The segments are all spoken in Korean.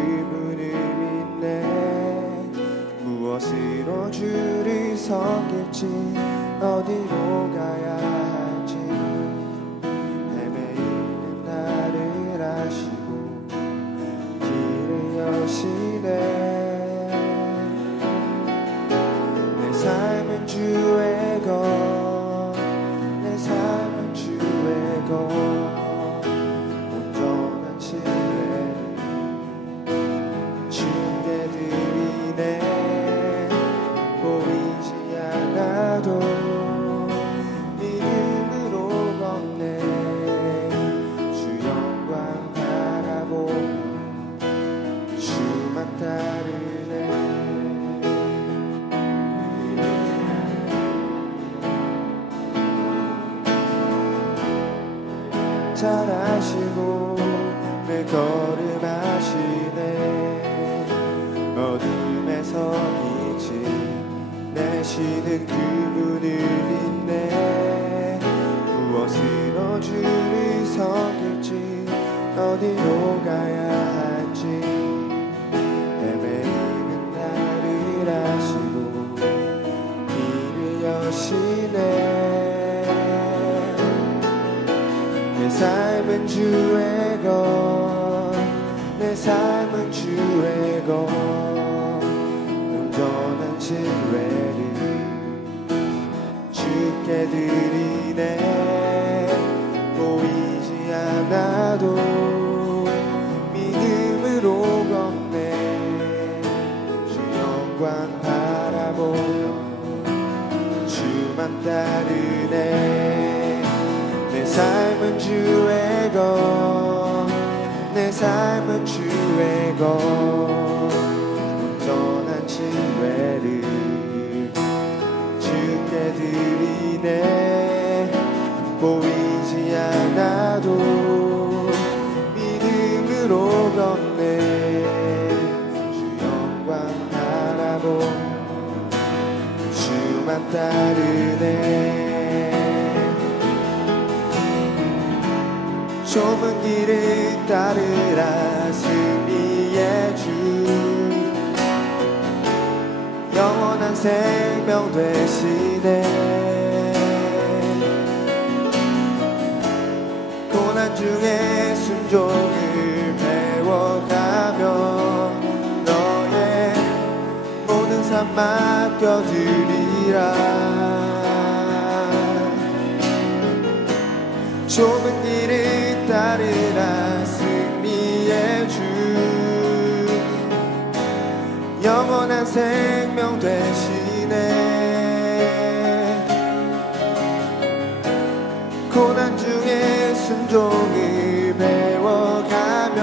그분을 믿네. 무엇으로 주를 섬길지 어디로 가야 할지 헤매이는 나를 아시고 길을 여시네. 내 삶은 주의 것, 내 삶은 주의 것. 잘 아시고 내 걸음 아시네. 어둠에서 빛을 내시는 그분을 믿네. 무엇으로 주를 섬길지 어디로 가야 할지 헤매이는 나를 아시고 길을 여시네. 내 삶은 주의 것, 내 삶은 주의 것. 온전한 신뢰를 주께 드리네. 보이지 않아도 믿음으로 걷네. 주 영광 바라보며 주만 따르네. 내 삶은 주의 것, 내 삶은 주의 것. 온전한 신뢰를 주께 드리네. 보이지 않아도 믿음으로 걷네. 주 영광 바라보며 주만 따르네. 좁은 길을 따르라. 승리의 주 영원한 생명 되시네. 고난 중에 순종을 배워가며 너의 모든 삶 맡겨드리라. 좁은 길을 따르라. 승리의 주 영원한 생명 되시네. 고난 중에 순종을 배워가며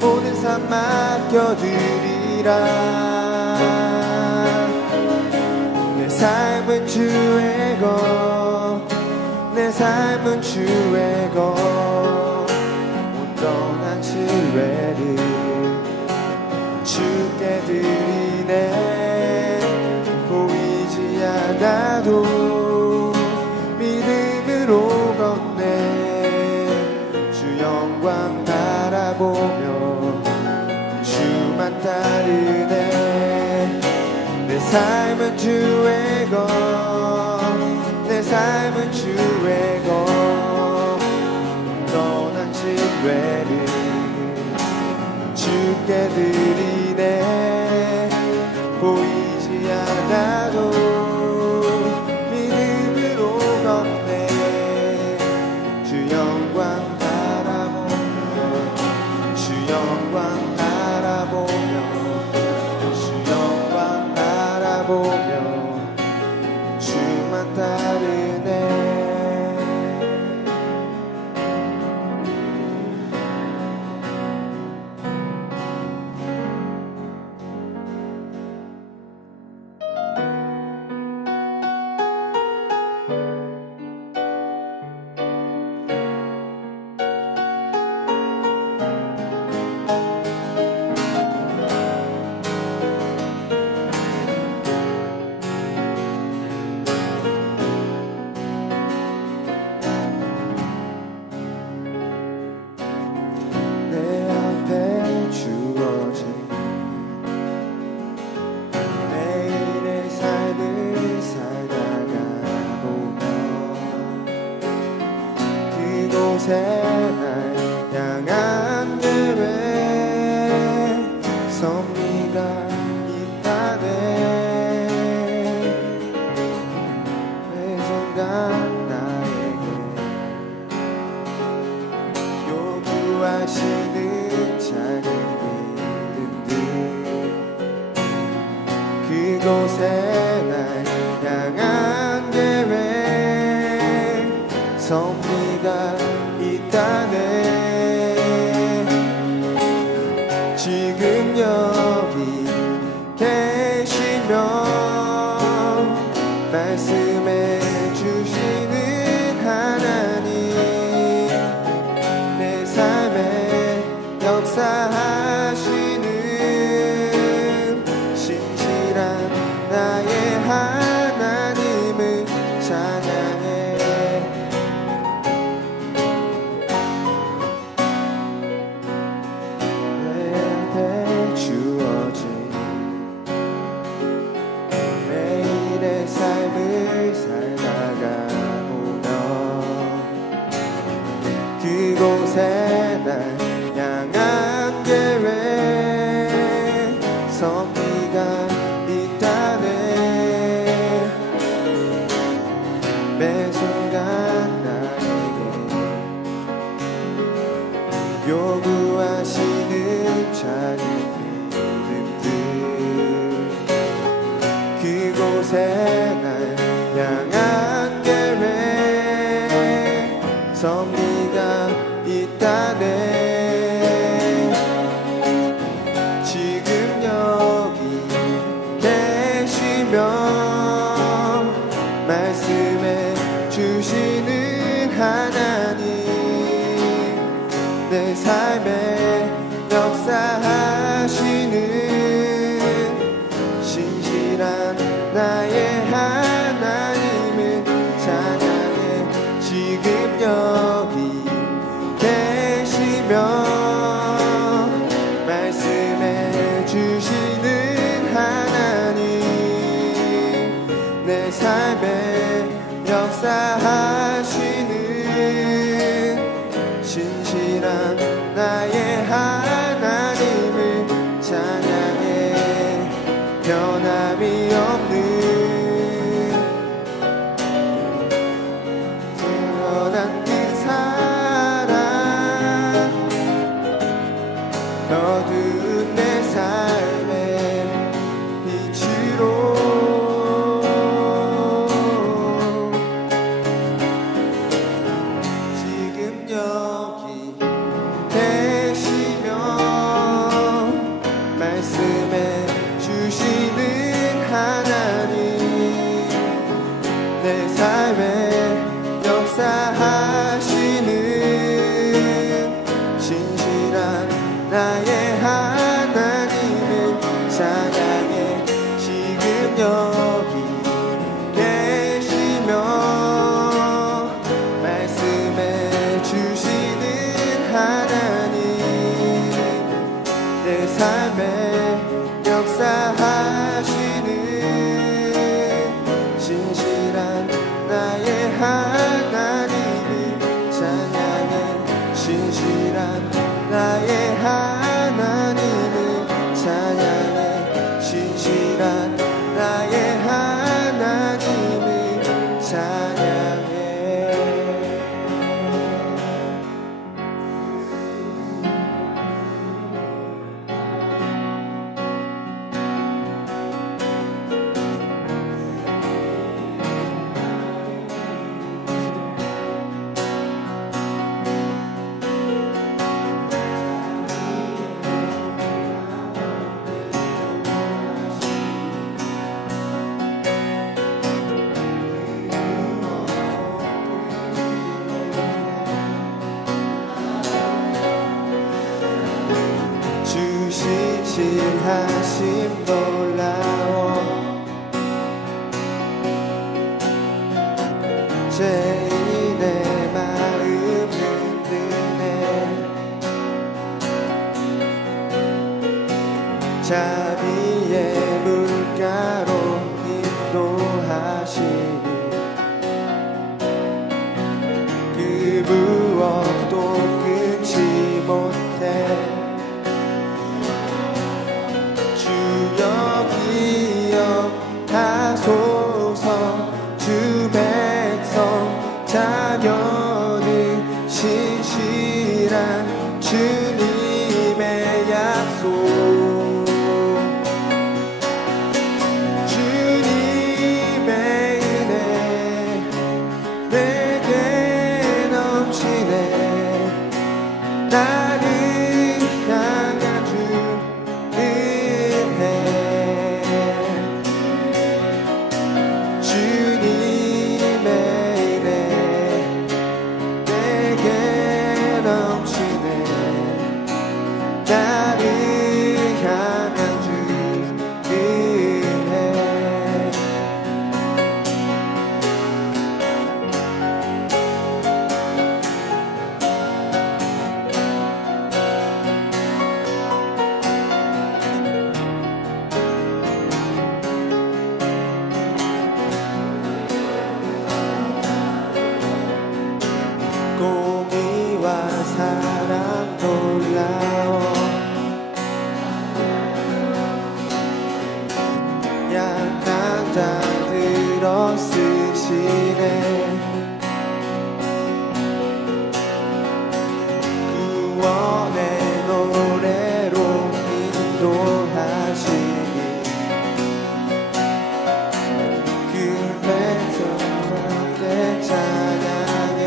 모든 삶 맡겨드리라. 내 삶은 주의 것, 내 삶은 주의 것. 온전한 신뢰를 주께 드리네. 보이지 않아도 믿음으로 걷네. 주 영광 바라보며 주만 따르네. 내 삶은 주의 것, 내 삶은 주의 것. 온전한 신뢰를 주께 드리네. 보이지 않아도 믿음으로 걷네. 주 영광 바라보며 주 영광 바라보며 주 영광 바라보며 주만 따르네. 그곳에 날 향한 계획 섭리가 있다네. 지금 여기 계시며 말씀해 주시는 하나님, 내 삶에 역사하시는 신실한 나의 하나님을 찬양해. 내게 주어진 매일의 삶을 살다가 보면 그곳에 날 향한 계획 섭리가 있다네. 매 순간 나에게 요구하시는 작은 믿음들, 그곳에 날 향한 계획 섭리가 있다네. 지금 여기 계시며 말씀해 주시는 하나님, 내 삶에 역사하시는 신실한 나의 하나님을 찬양해. 지금 여기 계시며 말씀해 주시는 하나님, 내 삶에 역사하시는 신실한 나의 하나님을 찬양해. 변함이 없는 드러난 그 사랑, 어두운 내 삶의 빛으로 지금 여기 계시며 말씀해 주시는 하나님, 내 삶에 역사하시는 신실한 나의 하나님을 찬양해. 지금 여기 계시며 말씀해 주시는 하나님, 내 삶에 역사하시는 신실한 나의 하나님을 찬양해. 신실한 나의 하나님을 찬양해. 신실한 나의 하나님을 찬양해. 신실하심 놀라워 죄인의 마음 흔드네. 자비의 물가로 인도하시니 그 무엇도 끊지 못해. 기억하소서 주 백성 자녀는 신실한 주님의 약속. 주 나를 향한 주 은혜 공의와 사랑 놀라워 약한 자들어 쓰시네 구원의 노래로 인도하시니 그 백성한테 찬양해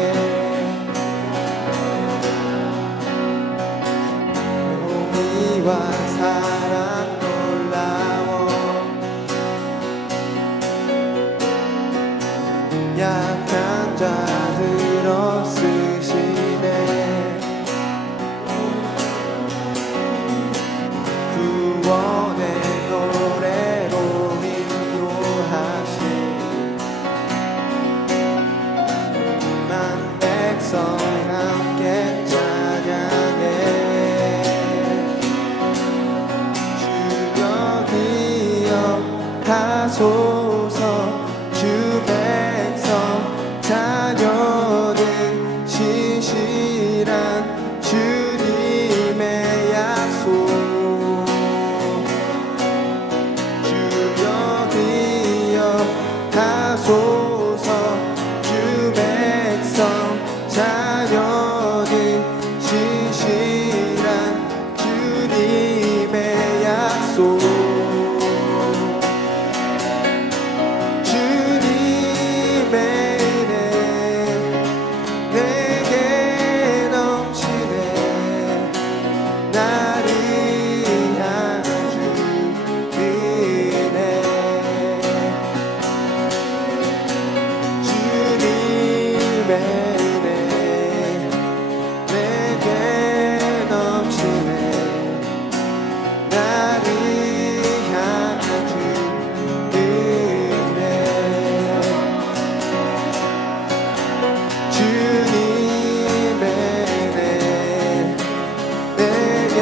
공의와 사랑 놀라워 약한 자들어 쓰시네 구원의 노래로 인도하시니 만 백성 함께 찬양해 주여 기억하소서 주 백성 자녀는 신실한 주님의 약속 주여 기억하소서 주 백성 자녀는 신실한 주님의 약속 주님의 은혜 내게 넘치네 나를 향한 주 은혜 주님의 은혜 내게 넘치네 나를 향한 주 은혜 주님의 은혜 내게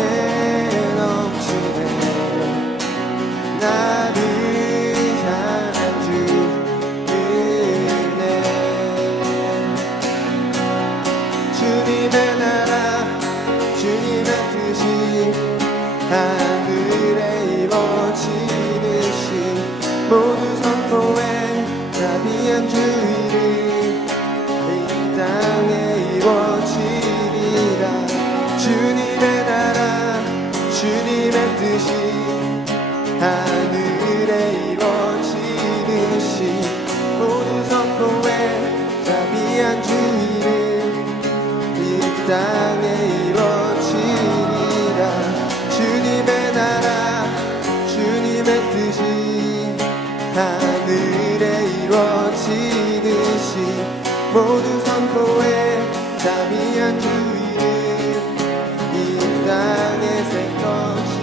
넘치네 나를 향한 주 은혜 주님의 나라 주님의 뜻이 하늘에 이루어지듯이 모두 선포해 자비한 주 이름 이 땅에 이루어지리라 주님의 나라 주님의 뜻이 하늘에 이루어지듯이 모두 선포해 자비한 주 이름 이 땅에 이루어지리라 주님의 나라 주님의 뜻이 하늘에 이루어지듯이 모두 선포해 자비한 주 이름 이 땅에 새겨지리라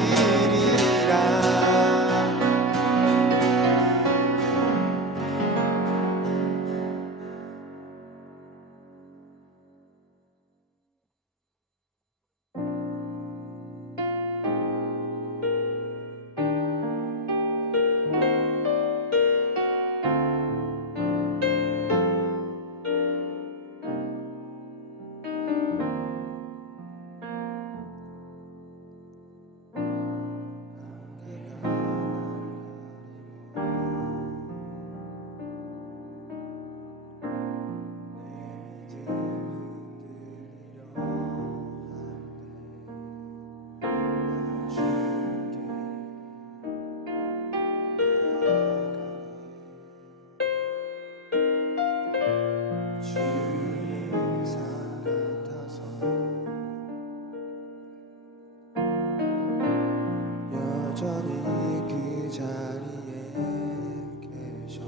여전히 그 자리에 계셔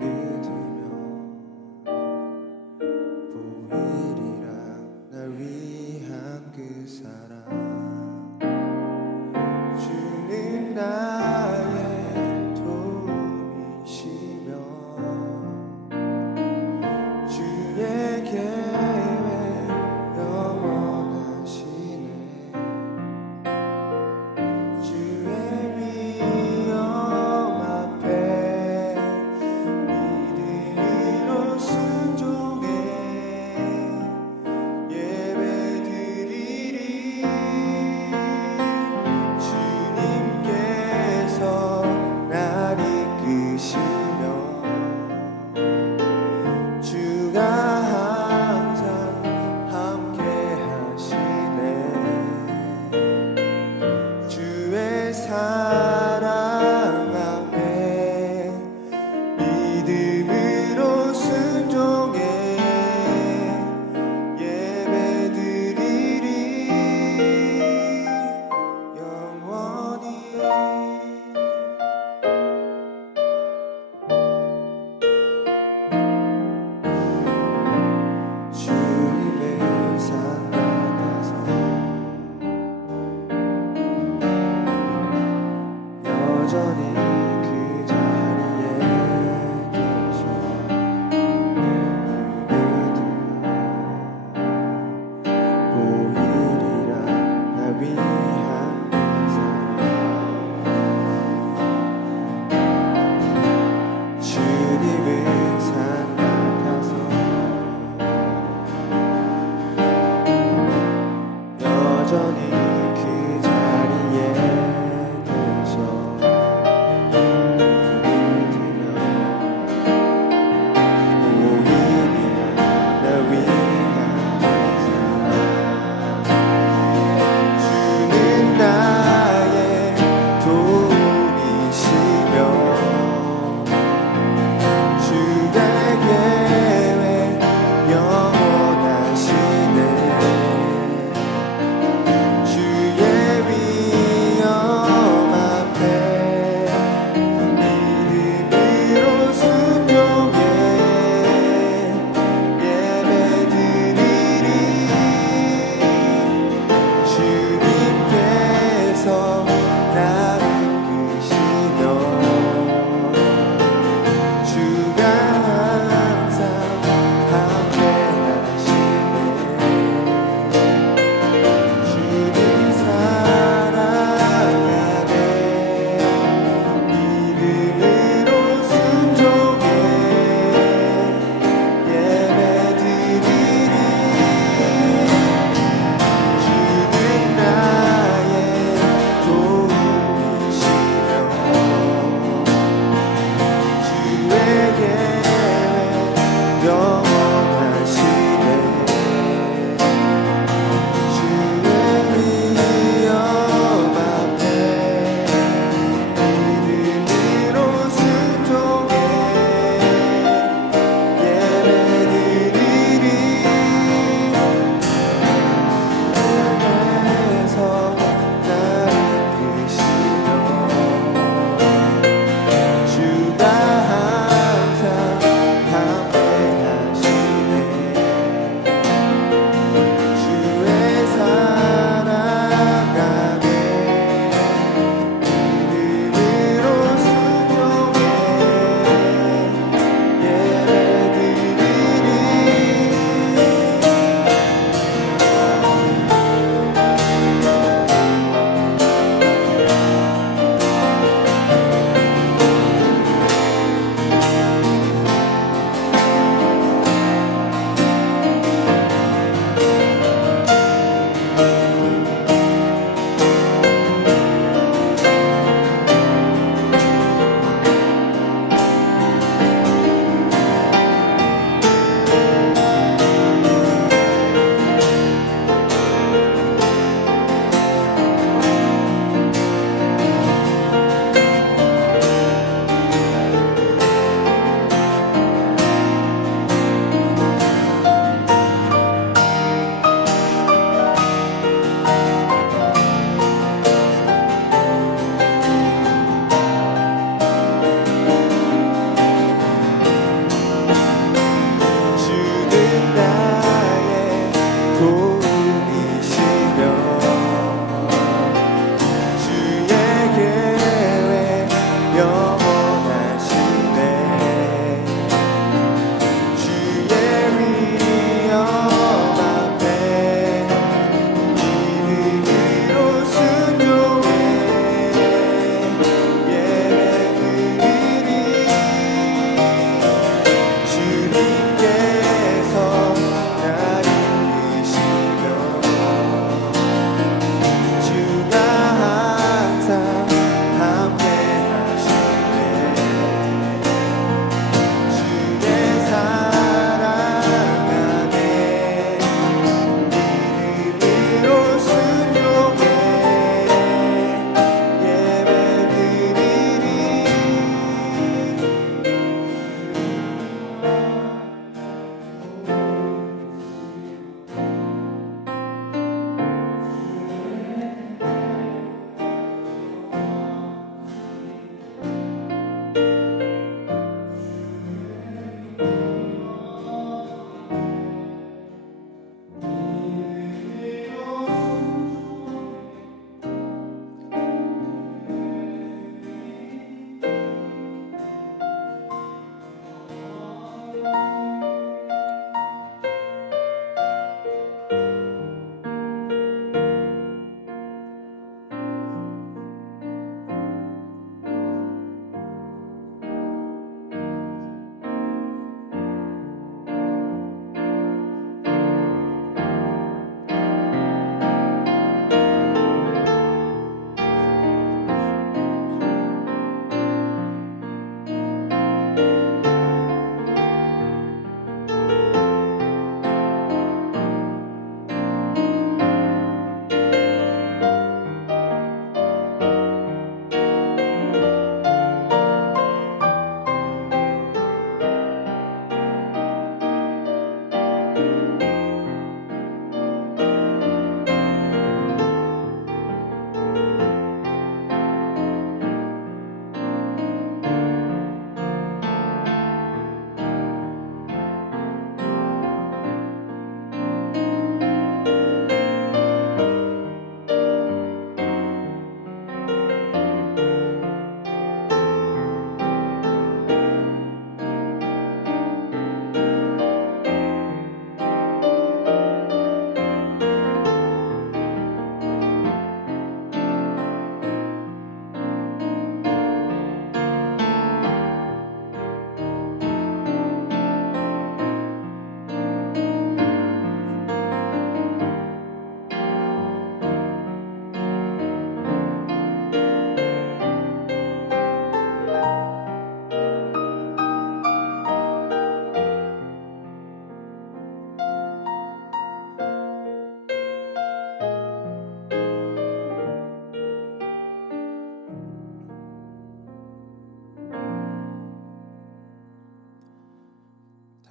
눈을 들면 보이리라 날 위한 그 사랑 그 자리에 계셔 오히려 나 위한 사랑 주는 나의 도움이시며 주의 계획 영원하시네 주의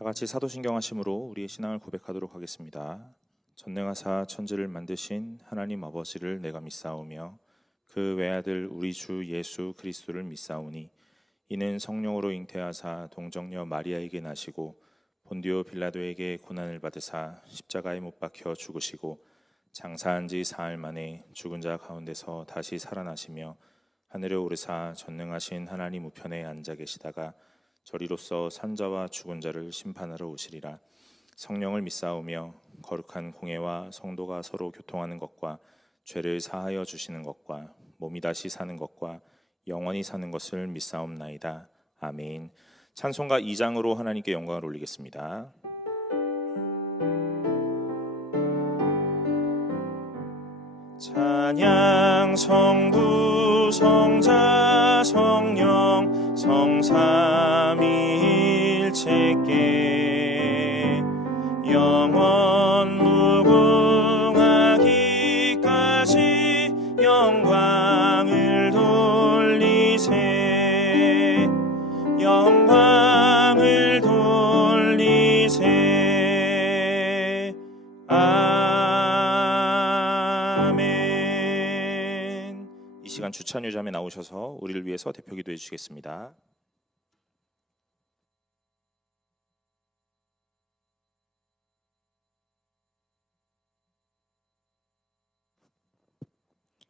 같이 사도신경 하심으로 우리의 신앙을 고백하도록 하겠습니다. 전능하사 천지를 만드신 하나님 아버지를 내가 믿사오며 그 외아들 우리 주 예수 그리스도를 믿사오니 이는 성령으로 잉태하사 동정녀 마리아에게 나시고 본디오 빌라도에게 고난을 받으사 십자가에 못 박혀 죽으시고 장사한 지 사흘 만에 죽은 자 가운데서 다시 살아나시며 하늘에 오르사 전능하신 하나님 우편에 앉아 계시다가 저리로서 산자와 죽은 자를 심판하러 오시리라. 성령을 믿사오며 거룩한 공회와 성도가 서로 교통하는 것과 죄를 사하여 주시는 것과 몸이 다시 사는 것과 영원히 사는 것을 믿사옵나이다. 아멘. 찬송가 2장으로 하나님께 영광을 올리겠습니다. 찬양 성부 성자 성령 성삼위일체께 영원 무궁하기까지 영광을 돌리세 영광을 돌리세 아멘. 이 시간 주찬유 자매 나오셔서 우리를 위해서 대표 기도해 주시겠습니다.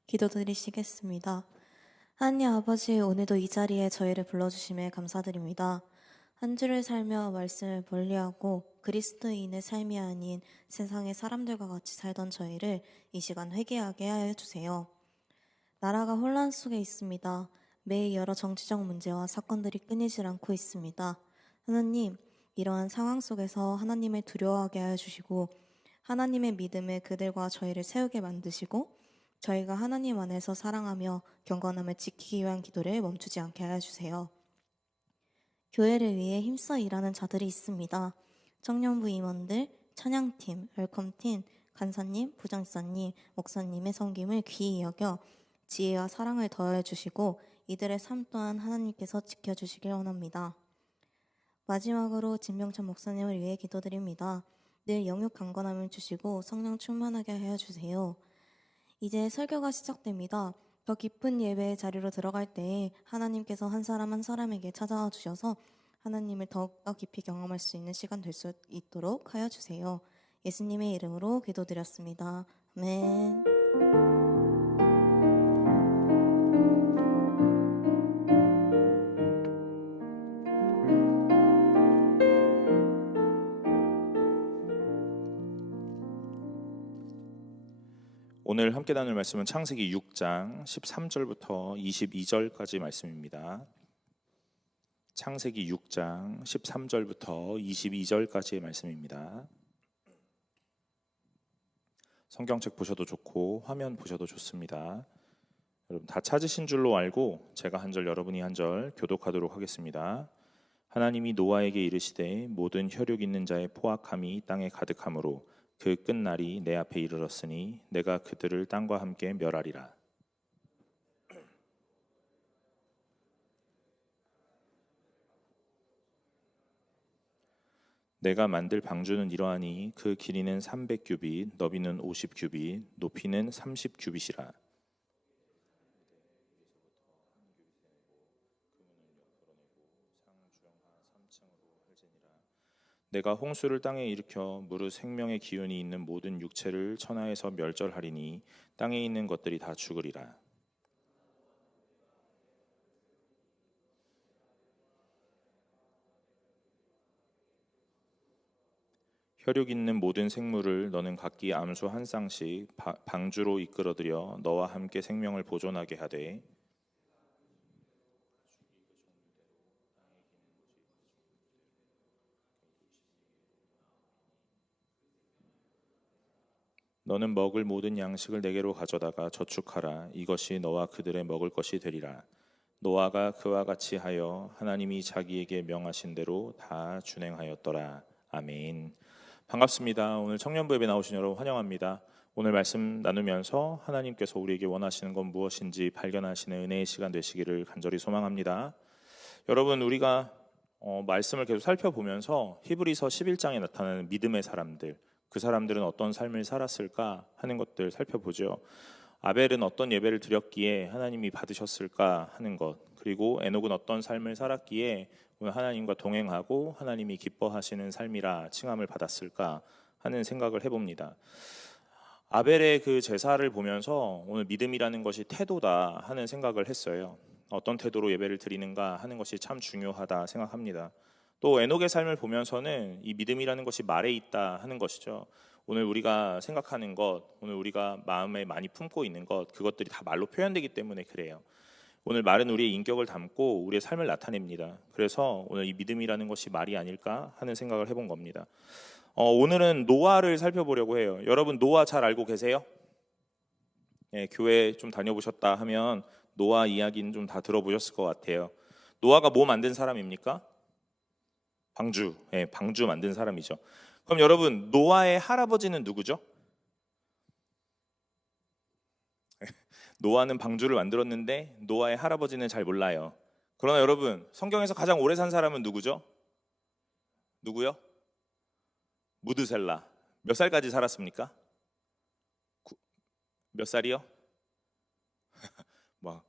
기도드리시겠습니다. 하나님 아버지, 오늘도 이 자리에 저희를 불러주심에 감사드립니다. 한 주를 살며 말씀을 멀리하고 그리스도인의 삶이 아닌 세상의 사람들과 같이 살던 저희를 이 시간 회개하게 하여 주세요. 나라가 혼란 속에 있습니다. 매일 여러 정치적 문제와 사건들이 끊이질 않고 있습니다. 하나님, 이러한 상황 속에서 하나님을 두려워하게 하여 주시고 하나님의 믿음에 그들과 저희를 세우게 만드시고 저희가 하나님 안에서 사랑하며 경건함을 지키기 위한 기도를 멈추지 않게 하여 주세요. 교회를 위해 힘써 일하는 자들이 있습니다. 청년부 임원들, 찬양팀, 웰컴팀, 간사님, 부장사님, 목사님의 섬김을 귀히 여겨 지혜와 사랑을 더하여 주시고 이들의 삶 또한 하나님께서 지켜주시길 원합니다. 마지막으로 진명찬 목사님을 위해 기도드립니다. 늘 영육 강건함을 주시고 성령 충만하게 하여 주세요. 이제 설교가 시작됩니다. 더 깊은 예배의 자리로 들어갈 때에 하나님께서 한 사람 한 사람에게 찾아와 주셔서 하나님을 더욱더 깊이 경험할 수 있는 시간 될 수 있도록 하여 주세요. 예수님의 이름으로 기도드렸습니다. 아멘. 오늘 함께 나눌 말씀은 창세기 6장 13절부터 22절까지 말씀입니다. 창세기 6장 13절부터 22절까지의 말씀입니다. 성경책 보셔도 좋고 화면 보셔도 좋습니다. 여러분 다 찾으신 줄로 알고 제가 한 절 여러분이 한 절 교독하도록 하겠습니다. 하나님이 노아에게 이르시되 모든 혈육 있는 자의 포악함이 땅에 가득하므로 그 끝날이 내 앞에 이르렀으니 내가 그들을 땅과 함께 멸하리라. 내가 만들 방주는 이러하니 그 길이는 300규빗, 너비는 50규빗, 높이는 30규빗이라. 내가 홍수를 땅에 일으켜 무릇 생명의 기운이 있는 모든 육체를 천하에서 멸절하리니 땅에 있는 것들이 다 죽으리라. 혈육 있는 모든 생물을 너는 각기 암수 한 쌍씩 방주로 이끌어들여 너와 함께 생명을 보존하게 하되 너는 먹을 모든 양식을 내게로 가져다가 저축하라. 이것이 너와 그들의 먹을 것이 되리라. 노아가 그와 같이 하여 하나님이 자기에게 명하신 대로 다 준행하였더라. 아멘. 반갑습니다. 오늘 청년부 예배 나오신 여러분 환영합니다. 오늘 말씀 나누면서 하나님께서 우리에게 원하시는 건 무엇인지 발견하시는 은혜의 시간 되시기를 간절히 소망합니다. 여러분, 우리가 말씀을 계속 살펴보면서 히브리서 11장에 나타나는 믿음의 사람들, 그 사람들은 어떤 삶을 살았을까 하는 것들 살펴보죠. 아벨은 어떤 예배를 드렸기에 하나님이 받으셨을까 하는 것, 그리고 에녹은 어떤 삶을 살았기에 오늘 하나님과 동행하고 하나님이 기뻐하시는 삶이라 칭함을 받았을까 하는 생각을 해봅니다. 아벨의 그 제사를 보면서 오늘 믿음이라는 것이 태도다 하는 생각을 했어요. 어떤 태도로 예배를 드리는가 하는 것이 참 중요하다 생각합니다. 또 에녹의 삶을 보면서는 이 믿음이라는 것이 말에 있다 하는 것이죠. 오늘 우리가 생각하는 것, 오늘 우리가 마음에 많이 품고 있는 것, 그것들이 다 말로 표현되기 때문에 그래요. 오늘 말은 우리의 인격을 담고 우리의 삶을 나타냅니다. 그래서 오늘 이 믿음이라는 것이 말이 아닐까 하는 생각을 해본 겁니다. 오늘은 노아를 살펴보려고 해요. 여러분 노아 잘 알고 계세요? 네, 교회 좀 다녀보셨다 하면 노아 이야기는 좀 다 들어보셨을 것 같아요. 노아가 뭐 만든 사람입니까? 방주, 네, 방주 만든 사람이죠. 그럼 여러분 노아의 할아버지는 누구죠? 노아는 방주를 만들었는데 노아의 할아버지는 잘 몰라요. 그러나 여러분 성경에서 가장 오래 산 사람은 누구죠? 누구요? 무드셀라. 몇 살까지 살았습니까? 몇 살이요? 막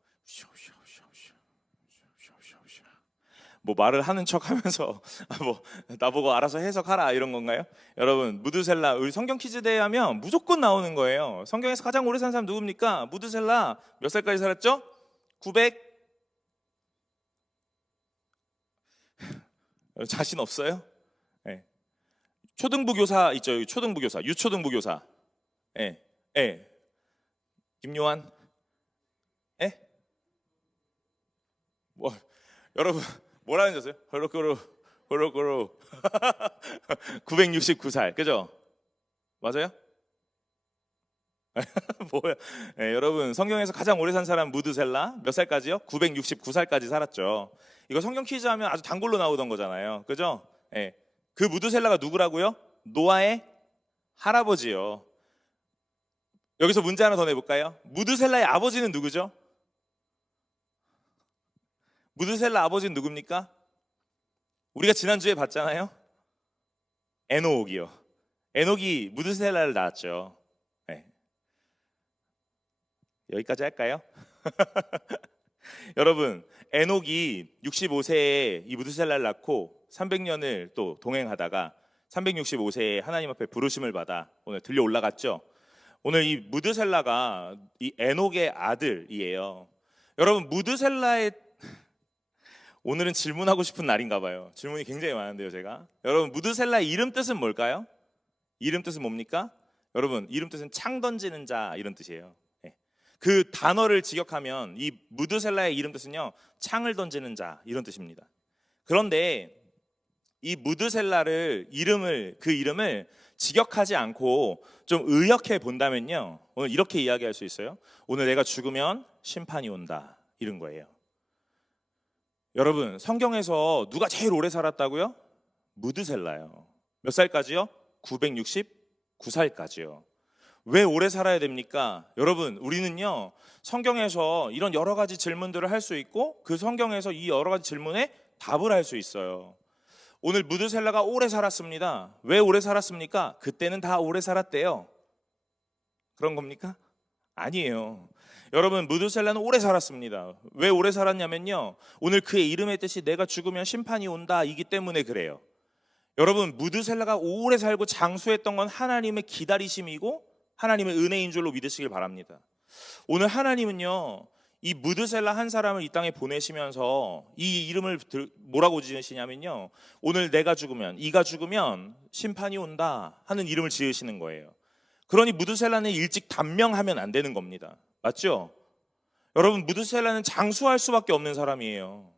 뭐 말을 하는 척하면서 뭐 나보고 알아서 해석하라 이런 건가요? 여러분 무드셀라 우리 성경 퀴즈 대회 하면 무조건 나오는 거예요. 성경에서 가장 오래 산 사람 누굽니까? 무드셀라 몇 살까지 살았죠? 900 자신 없어요? 네. 초등부 교사 있죠. 초등부 교사, 유초등부 교사. 예, 예. 김요한, 예? 뭐 여러분 뭐라는 줄 아세요? 호로코로 969살, 그죠? 맞아요? 뭐야? 예, 여러분 성경에서 가장 오래 산 사람 무드셀라 몇 살까지요? 969살까지 살았죠. 이거 성경 퀴즈 하면 아주 단골로 나오던 거잖아요, 그죠? 예. 그 무드셀라가 누구라고요? 노아의 할아버지요. 여기서 문제 하나 더 내볼까요? 무드셀라의 아버지는 누구죠? 무드셀라 아버지는 누굽니까? 우리가 지난주에 봤잖아요. 에녹이요. 에녹이 무드셀라를 낳았죠. 네. 여기까지 할까요? 여러분 에녹이 65세에 이 무드셀라를 낳고 300년을 또 동행하다가 365세에 하나님 앞에 부르심을 받아 오늘 들려 올라갔죠. 오늘 이 무드셀라가 이 에녹의 아들이에요. 여러분 무드셀라의 오늘은 질문하고 싶은 날인가 봐요. 질문이 굉장히 많은데요, 제가. 여러분 무드셀라의 이름 뜻은 뭘까요? 이름 뜻은 뭡니까? 여러분 이름 뜻은 창 던지는 자 이런 뜻이에요. 네. 그 단어를 직역하면 이 무드셀라의 이름 뜻은요, 창을 던지는 자 이런 뜻입니다. 그런데 이 무드셀라를 그 이름을 직역하지 않고 좀 의역해 본다면요, 오늘 이렇게 이야기할 수 있어요. 오늘 내가 죽으면 심판이 온다 이런 거예요. 여러분 성경에서 누가 제일 오래 살았다고요? 무드셀라요. 몇 살까지요? 969살까지요. 왜 오래 살아야 됩니까? 여러분 우리는요 성경에서 이런 여러 가지 질문들을 할 수 있고 그 성경에서 이 여러 가지 질문에 답을 할 수 있어요. 오늘 무드셀라가 오래 살았습니다. 왜 오래 살았습니까? 그때는 다 오래 살았대요. 그런 겁니까? 아니에요. 여러분 무드셀라는 오래 살았습니다. 왜 오래 살았냐면요, 오늘 그의 이름의 뜻이 내가 죽으면 심판이 온다 이기 때문에 그래요. 여러분 무드셀라가 오래 살고 장수했던 건 하나님의 기다리심이고 하나님의 은혜인 줄로 믿으시길 바랍니다. 오늘 하나님은요 이 무드셀라 한 사람을 이 땅에 보내시면서 이 이름을 뭐라고 지으시냐면요, 오늘 내가 죽으면, 이가 죽으면 심판이 온다 하는 이름을 지으시는 거예요. 그러니 무드셀라는 일찍 단명하면 안 되는 겁니다. 맞죠? 여러분 무드셀라는 장수할 수밖에 없는 사람이에요.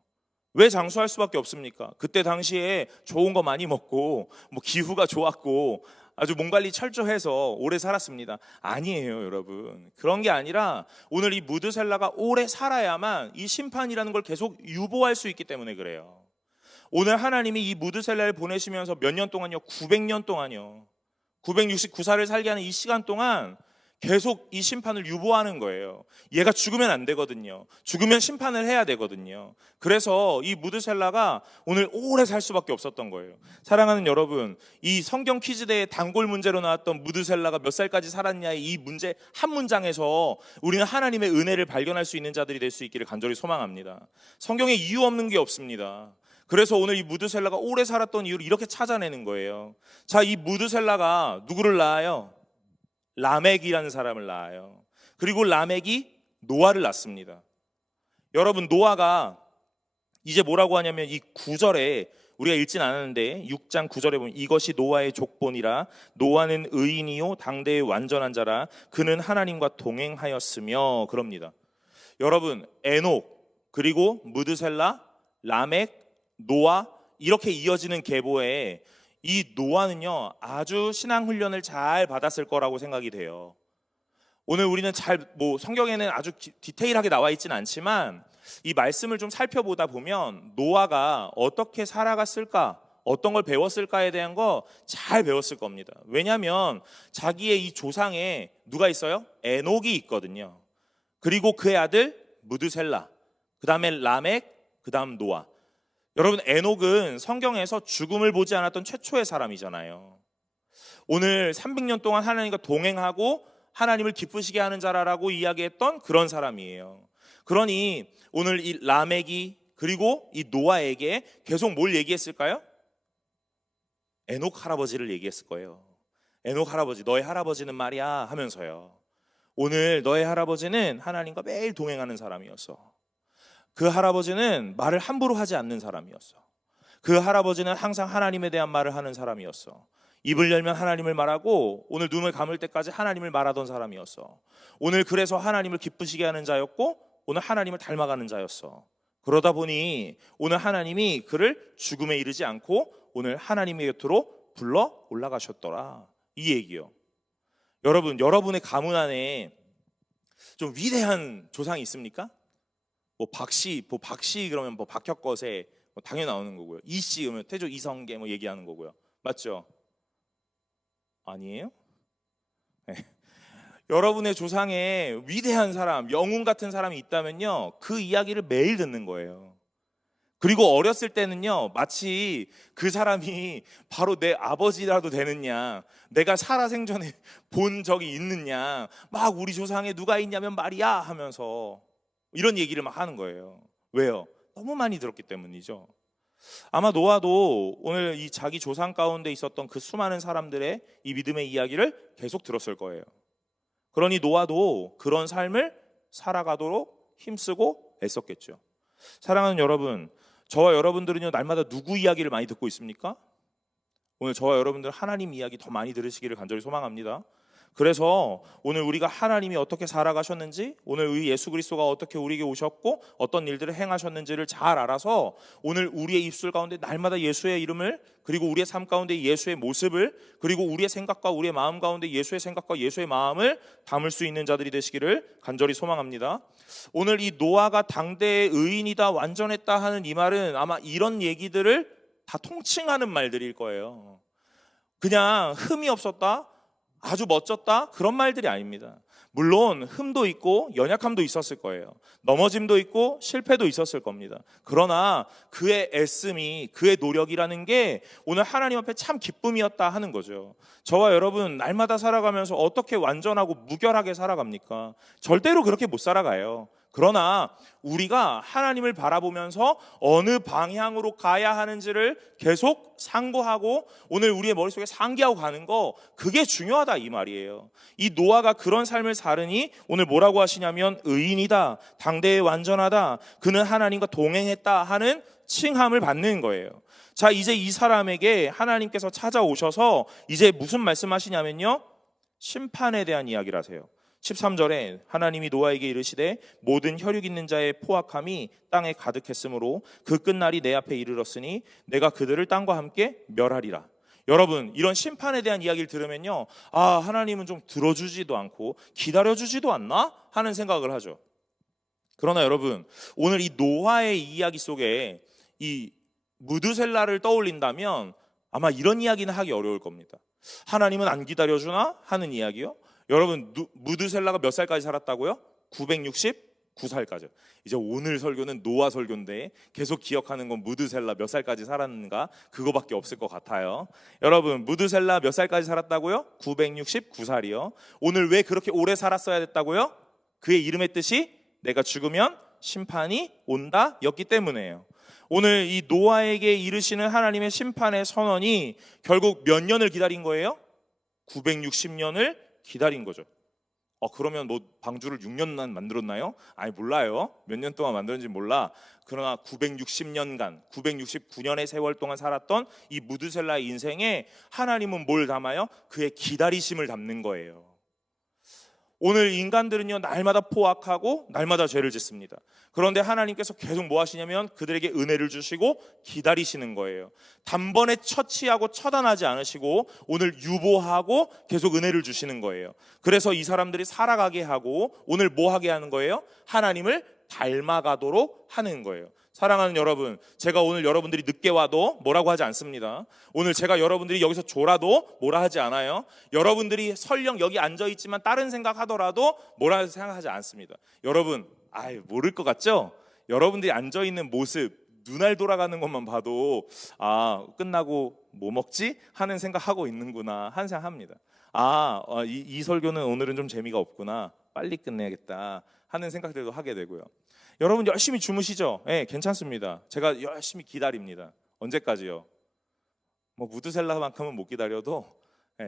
왜 장수할 수밖에 없습니까? 그때 당시에 좋은 거 많이 먹고 뭐 기후가 좋았고 아주 몸 관리 철저해서 오래 살았습니다. 아니에요, 여러분. 그런 게 아니라 오늘 이 무드셀라가 오래 살아야만 이 심판이라는 걸 계속 유보할 수 있기 때문에 그래요. 오늘 하나님이 이 무드셀라를 보내시면서 몇 년 동안요? 900년 동안요. 969살을 살게 하는 이 시간 동안 계속 이 심판을 유보하는 거예요. 얘가 죽으면 안 되거든요. 죽으면 심판을 해야 되거든요. 그래서 이 무드셀라가 오늘 오래 살 수밖에 없었던 거예요. 사랑하는 여러분, 이 성경 퀴즈대의 단골 문제로 나왔던 무드셀라가 몇 살까지 살았냐의 이 문제 한 문장에서 우리는 하나님의 은혜를 발견할 수 있는 자들이 될 수 있기를 간절히 소망합니다. 성경에 이유 없는 게 없습니다. 그래서 오늘 이 무드셀라가 오래 살았던 이유를 이렇게 찾아내는 거예요. 자, 이 무드셀라가 누구를 낳아요? 라멕이라는 사람을 낳아요. 그리고 라멕이 노아를 낳습니다. 여러분, 노아가 이제 뭐라고 하냐면 이 9절에 우리가 읽진 않았는데 6장 9절에 보면 이것이 노아의 족본이라 노아는 의인이요 당대의 완전한 자라 그는 하나님과 동행하였으며 그럽니다. 여러분, 에녹 그리고 무드셀라, 라멕, 노아 이렇게 이어지는 계보에 이 노아는요 아주 신앙 훈련을 잘 받았을 거라고 생각이 돼요. 오늘 우리는 성경에는 아주 디테일하게 나와 있지는 않지만 이 말씀을 좀 살펴보다 보면 노아가 어떻게 살아갔을까, 어떤 걸 배웠을까에 대한 거 잘 배웠을 겁니다. 왜냐하면 자기의 이 조상에 누가 있어요? 에녹이 있거든요. 그리고 그의 아들 무드셀라, 그 다음에 라멕, 그 다음 노아. 여러분, 에녹은 성경에서 죽음을 보지 않았던 최초의 사람이잖아요. 오늘 300년 동안 하나님과 동행하고 하나님을 기쁘시게 하는 자라라고 이야기했던 그런 사람이에요. 그러니 오늘 이 라멕이 그리고 이 노아에게 계속 뭘 얘기했을까요? 에녹 할아버지를 얘기했을 거예요. 에녹 할아버지, 너의 할아버지는 말이야 하면서요. 오늘 너의 할아버지는 하나님과 매일 동행하는 사람이었어. 그 할아버지는 말을 함부로 하지 않는 사람이었어. 그 할아버지는 항상 하나님에 대한 말을 하는 사람이었어. 입을 열면 하나님을 말하고 오늘 눈을 감을 때까지 하나님을 말하던 사람이었어. 오늘 그래서 하나님을 기쁘시게 하는 자였고 오늘 하나님을 닮아가는 자였어. 그러다 보니 오늘 하나님이 그를 죽음에 이르지 않고 오늘 하나님의 곁으로 불러 올라가셨더라. 이 얘기요. 여러분, 여러분의 가문 안에 좀 위대한 조상이 있습니까? 박씨 그러면 박혁거세 당연히 나오는 거고요. 이씨 그러면 태조 이성계 얘기하는 거고요. 맞죠? 아니에요? 네. 여러분의 조상에 위대한 사람, 영웅 같은 사람이 있다면요, 그 이야기를 매일 듣는 거예요. 그리고 어렸을 때는요, 마치 그 사람이 바로 내 아버지라도 되느냐, 내가 살아생전에 본 적이 있느냐, 막 우리 조상에 누가 있냐면 말이야 하면서 이런 얘기를 막 하는 거예요. 왜요? 너무 많이 들었기 때문이죠. 아마 노아도 오늘 이 자기 조상 가운데 있었던 그 수많은 사람들의 이 믿음의 이야기를 계속 들었을 거예요. 그러니 노아도 그런 삶을 살아가도록 힘쓰고 애썼겠죠. 사랑하는 여러분, 저와 여러분들은요 날마다 누구 이야기를 많이 듣고 있습니까? 오늘 저와 여러분들 하나님 이야기 더 많이 들으시기를 간절히 소망합니다. 그래서 오늘 우리가 하나님이 어떻게 살아가셨는지, 오늘 우리 예수 그리스도가 어떻게 우리에게 오셨고 어떤 일들을 행하셨는지를 잘 알아서 오늘 우리의 입술 가운데 날마다 예수의 이름을, 그리고 우리의 삶 가운데 예수의 모습을, 그리고 우리의 생각과 우리의 마음 가운데 예수의 생각과 예수의 마음을 담을 수 있는 자들이 되시기를 간절히 소망합니다. 오늘 이 노아가 당대의 의인이다, 완전했다 하는 이 말은 아마 이런 얘기들을 다 통칭하는 말들일 거예요. 그냥 흠이 없었다, 아주 멋졌다, 그런 말들이 아닙니다. 물론 흠도 있고 연약함도 있었을 거예요. 넘어짐도 있고 실패도 있었을 겁니다. 그러나 그의 애씀이, 그의 노력이라는 게 오늘 하나님 앞에 참 기쁨이었다 하는 거죠. 저와 여러분 날마다 살아가면서 어떻게 완전하고 무결하게 살아갑니까? 절대로 그렇게 못 살아가요. 그러나 우리가 하나님을 바라보면서 어느 방향으로 가야 하는지를 계속 상고하고 오늘 우리의 머릿속에 상기하고 가는 거, 그게 중요하다 이 말이에요. 이 노아가 그런 삶을 살으니 오늘 뭐라고 하시냐면 의인이다, 당대에 완전하다, 그는 하나님과 동행했다 하는 칭함을 받는 거예요. 자, 이제 이 사람에게 하나님께서 찾아오셔서 이제 무슨 말씀하시냐면요, 심판에 대한 이야기를 하세요. 13절에 하나님이 노아에게 이르시되 모든 혈육 있는 자의 포악함이 땅에 가득했으므로 그 끝날이 내 앞에 이르렀으니 내가 그들을 땅과 함께 멸하리라. 여러분, 이런 심판에 대한 이야기를 들으면요, 아, 하나님은 좀 들어주지도 않고 기다려주지도 않나 하는 생각을 하죠. 그러나 여러분, 오늘 이 노아의 이야기 속에 이 무드셀라를 떠올린다면 아마 이런 이야기는 하기 어려울 겁니다. 하나님은 안 기다려주나 하는 이야기요? 여러분 무드셀라가 몇 살까지 살았다고요? 969살까지. 이제 오늘 설교는 노아 설교인데 계속 기억하는 건 무드셀라 몇 살까지 살았는가 그거밖에 없을 것 같아요. 여러분 무드셀라 몇 살까지 살았다고요? 969살이요. 오늘 왜 그렇게 오래 살았어야 됐다고요? 그의 이름의 뜻이 내가 죽으면 심판이 온다 였기 때문에요. 오늘 이 노아에게 이르시는 하나님의 심판의 선언이 결국 몇 년을 기다린 거예요? 960년을 기다린 거죠. 그러면 뭐 방주를 6년만 만들었나요? 아니 몰라요. 몇 년 동안 만들었는지 몰라. 그러나 960년간 969년의 세월 동안 살았던 이 무드셀라의 인생에 하나님은 뭘 담아요? 그의 기다리심을 담는 거예요. 오늘 인간들은요 날마다 포악하고 날마다 죄를 짓습니다. 그런데 하나님께서 계속 뭐 하시냐면 그들에게 은혜를 주시고 기다리시는 거예요. 단번에 처치하고 처단하지 않으시고 오늘 유보하고 계속 은혜를 주시는 거예요. 그래서 이 사람들이 살아가게 하고 오늘 뭐 하게 하는 거예요? 하나님을 닮아가도록 하는 거예요. 사랑하는 여러분, 제가 오늘 여러분들이 늦게 와도 뭐라고 하지 않습니다. 오늘 제가 여러분들이 여기서 졸아도 뭐라 하지 않아요. 여러분들이 설령 여기 앉아있지만 다른 생각하더라도 뭐라 생각하지 않습니다. 여러분 모를 것 같죠? 여러분들이 앉아있는 모습 눈알 돌아가는 것만 봐도 끝나고 뭐 먹지? 하는 생각하고 있는구나 하는 생각합니다. 이 설교는 오늘은 좀 재미가 없구나, 빨리 끝내야겠다 하는 생각들도 하게 되고요. 여러분 열심히 주무시죠? 네, 괜찮습니다. 제가 열심히 기다립니다. 언제까지요? 뭐 무드셀라만큼은 못 기다려도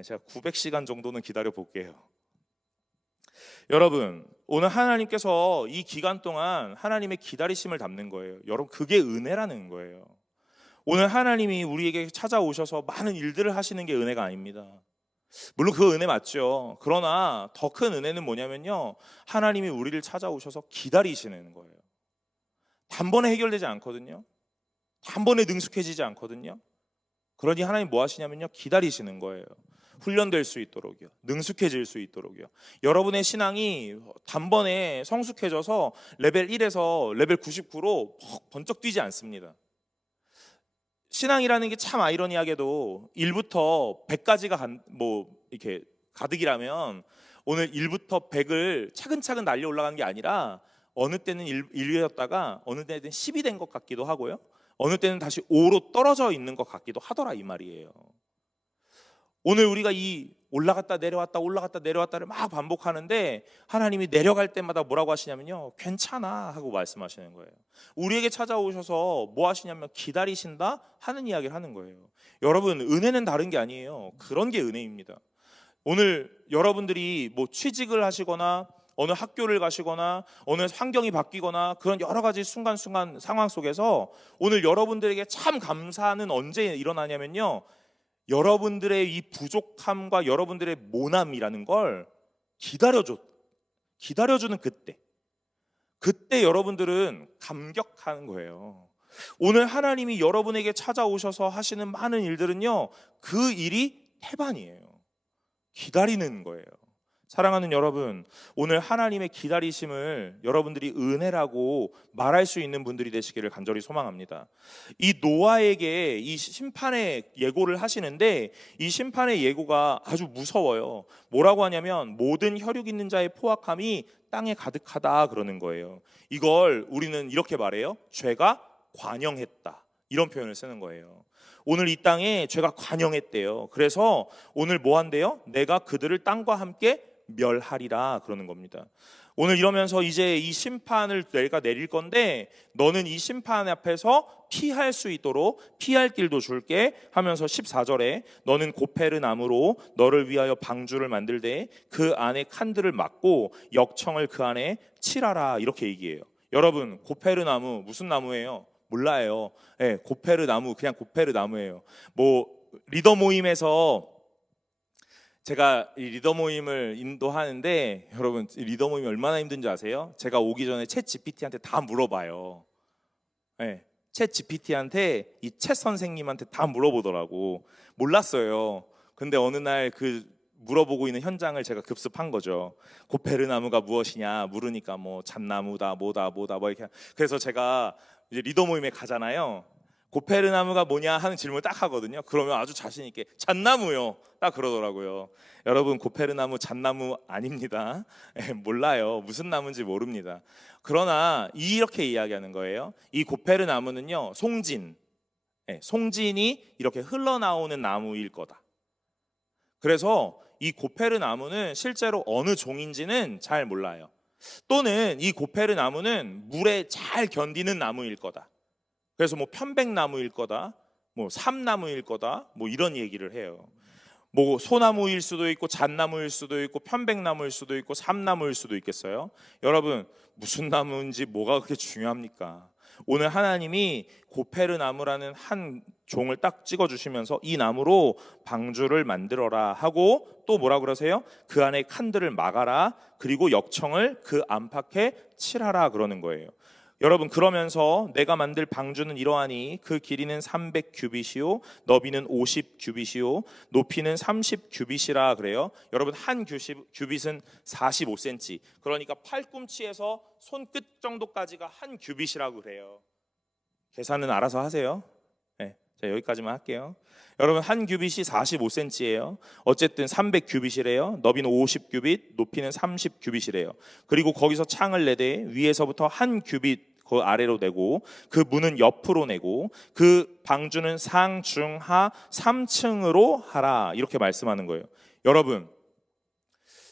제가 900시간 정도는 기다려 볼게요. 여러분 오늘 하나님께서 이 기간 동안 하나님의 기다리심을 담는 거예요. 여러분 그게 은혜라는 거예요. 오늘 하나님이 우리에게 찾아오셔서 많은 일들을 하시는 게 은혜가 아닙니다. 물론 그 은혜 맞죠. 그러나 더 큰 은혜는 뭐냐면요, 하나님이 우리를 찾아오셔서 기다리시는 거예요. 단번에 해결되지 않거든요. 단번에 능숙해지지 않거든요. 그러니 하나님 뭐 하시냐면요, 기다리시는 거예요. 훈련될 수 있도록요, 능숙해질 수 있도록요. 여러분의 신앙이 단번에 성숙해져서 레벨 1에서 레벨 99로 번쩍 뛰지 않습니다. 신앙이라는 게 참 아이러니하게도 1부터 100까지가 이렇게 가득이라면 오늘 1부터 100을 차근차근 날려 올라가는 게 아니라 어느 때는 1이었다가 어느 때는 10이 된 것 같기도 하고요, 어느 때는 다시 5로 떨어져 있는 것 같기도 하더라 이 말이에요. 오늘 우리가 이 올라갔다 내려왔다를 막 반복하는데 하나님이 내려갈 때마다 뭐라고 하시냐면요, 괜찮아 하고 말씀하시는 거예요. 우리에게 찾아오셔서 뭐 하시냐면 기다리신다 하는 이야기를 하는 거예요. 여러분 은혜는 다른 게 아니에요. 그런 게 은혜입니다. 오늘 여러분들이 뭐 취직을 하시거나 어느 학교를 가시거나 어느 환경이 바뀌거나 그런 여러 가지 순간순간 상황 속에서 오늘 여러분들에게 참 감사는 언제 일어나냐면요, 여러분들의 이 부족함과 여러분들의 모남이라는 걸 기다려주는 그때 여러분들은 감격하는 거예요. 오늘 하나님이 여러분에게 찾아오셔서 하시는 많은 일들은요, 그 일이 태반이에요. 기다리는 거예요. 사랑하는 여러분, 오늘 하나님의 기다리심을 여러분들이 은혜라고 말할 수 있는 분들이 되시기를 간절히 소망합니다. 이 노아에게 이 심판의 예고를 하시는데 이 심판의 예고가 아주 무서워요. 뭐라고 하냐면 모든 혈육 있는 자의 포악함이 땅에 가득하다 그러는 거예요. 이걸 우리는 이렇게 말해요. 죄가 관영했다, 이런 표현을 쓰는 거예요. 오늘 이 땅에 죄가 관영했대요. 그래서 오늘 뭐 한대요? 내가 그들을 땅과 함께 멸하리라 그러는 겁니다. 오늘 이러면서 이제 이 심판을 내가 내릴 건데 너는 이 심판 앞에서 피할 수 있도록 피할 길도 줄게 하면서 14절에 너는 고페르 나무로 너를 위하여 방주를 만들되 그 안에 칸들을 막고 역청을 그 안에 칠하라, 이렇게 얘기해요. 여러분 고페르 나무 무슨 나무예요? 몰라요. 네, 고페르 나무, 그냥 고페르 나무예요. 뭐 리더 모임에서 제가 이 리더 모임을 인도하는데 여러분 리더 모임이 얼마나 힘든지 아세요? 제가 오기 전에 챗 GPT한테 다 물어봐요. 네, 챗 GPT한테 이 챗 선생님한테 다 물어보더라고. 몰랐어요. 근데 어느 날 그 물어보고 있는 현장을 제가 급습한 거죠. 고페르 나무가 무엇이냐 물으니까 뭐 잣나무다 뭐다 뭐 이렇게. 그래서 제가 이제 리더 모임에 가잖아요. 고페르나무가 뭐냐 하는 질문을 딱 하거든요. 그러면 아주 자신 있게 잣나무요 딱 그러더라고요. 여러분, 고페르나무 잣나무 아닙니다. 몰라요. 무슨 나무인지 모릅니다. 그러나 이렇게 이야기하는 거예요. 이 고페르나무는요, 송진이 이렇게 흘러나오는 나무일 거다. 그래서 이 고페르나무는 실제로 어느 종인지는 잘 몰라요. 또는 이 고페르나무는 물에 잘 견디는 나무일 거다. 그래서 뭐 편백나무일 거다, 뭐 삼나무일 거다, 뭐 이런 얘기를 해요. 뭐 소나무일 수도 있고 잣나무일 수도 있고 편백나무일 수도 있고 삼나무일 수도 있겠어요. 여러분, 무슨 나무인지 뭐가 그렇게 중요합니까? 오늘 하나님이 고페르나무라는 한 종을 딱 찍어주시면서 이 나무로 방주를 만들어라 하고 또 뭐라 그러세요? 그 안에 칸들을 막아라, 그리고 역청을 그 안팎에 칠하라 그러는 거예요. 여러분, 그러면서 내가 만들 방주는 이러하니 그 길이는 300규빗이요 너비는 50규빗이요 높이는 30규빗이라 그래요. 여러분, 한 규빗은 45cm, 그러니까 팔꿈치에서 손끝 정도까지가 한 규빗이라고 그래요. 계산은 알아서 하세요. 네, 자, 여기까지만 할게요. 여러분, 한 규빗이 45cm예요. 어쨌든 300규빗이래요. 너비는 50규빗, 높이는 30규빗이래요. 그리고 거기서 창을 내되 위에서부터 한 규빗 그 아래로 내고 그 문은 옆으로 내고 그 방주는 상중하 3층으로 하라, 이렇게 말씀하는 거예요. 여러분,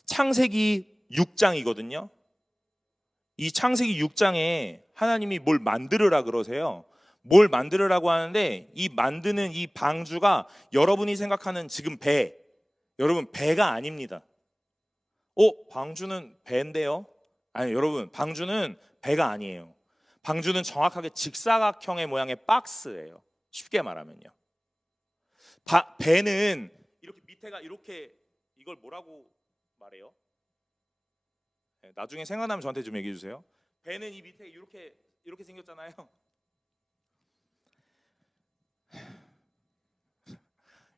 창세기 6장이거든요. 이 창세기 6장에 하나님이 뭘 만들으라 그러세요. 뭘 만들으라고 하는데, 이 만드는 이 방주가 여러분이 생각하는 지금 배, 여러분, 배가 아닙니다. 방주는 배인데요? 아니, 여러분, 방주는 배가 아니에요. 방주는 정확하게 직사각형의 모양의 박스예요. 쉽게 말하면요. 배는 이렇게 밑에가 이렇게, 이걸 뭐라고 말해요? 네, 나중에 생각나면 저한테 좀 얘기해 주세요. 배는 이 밑에 이렇게 생겼잖아요.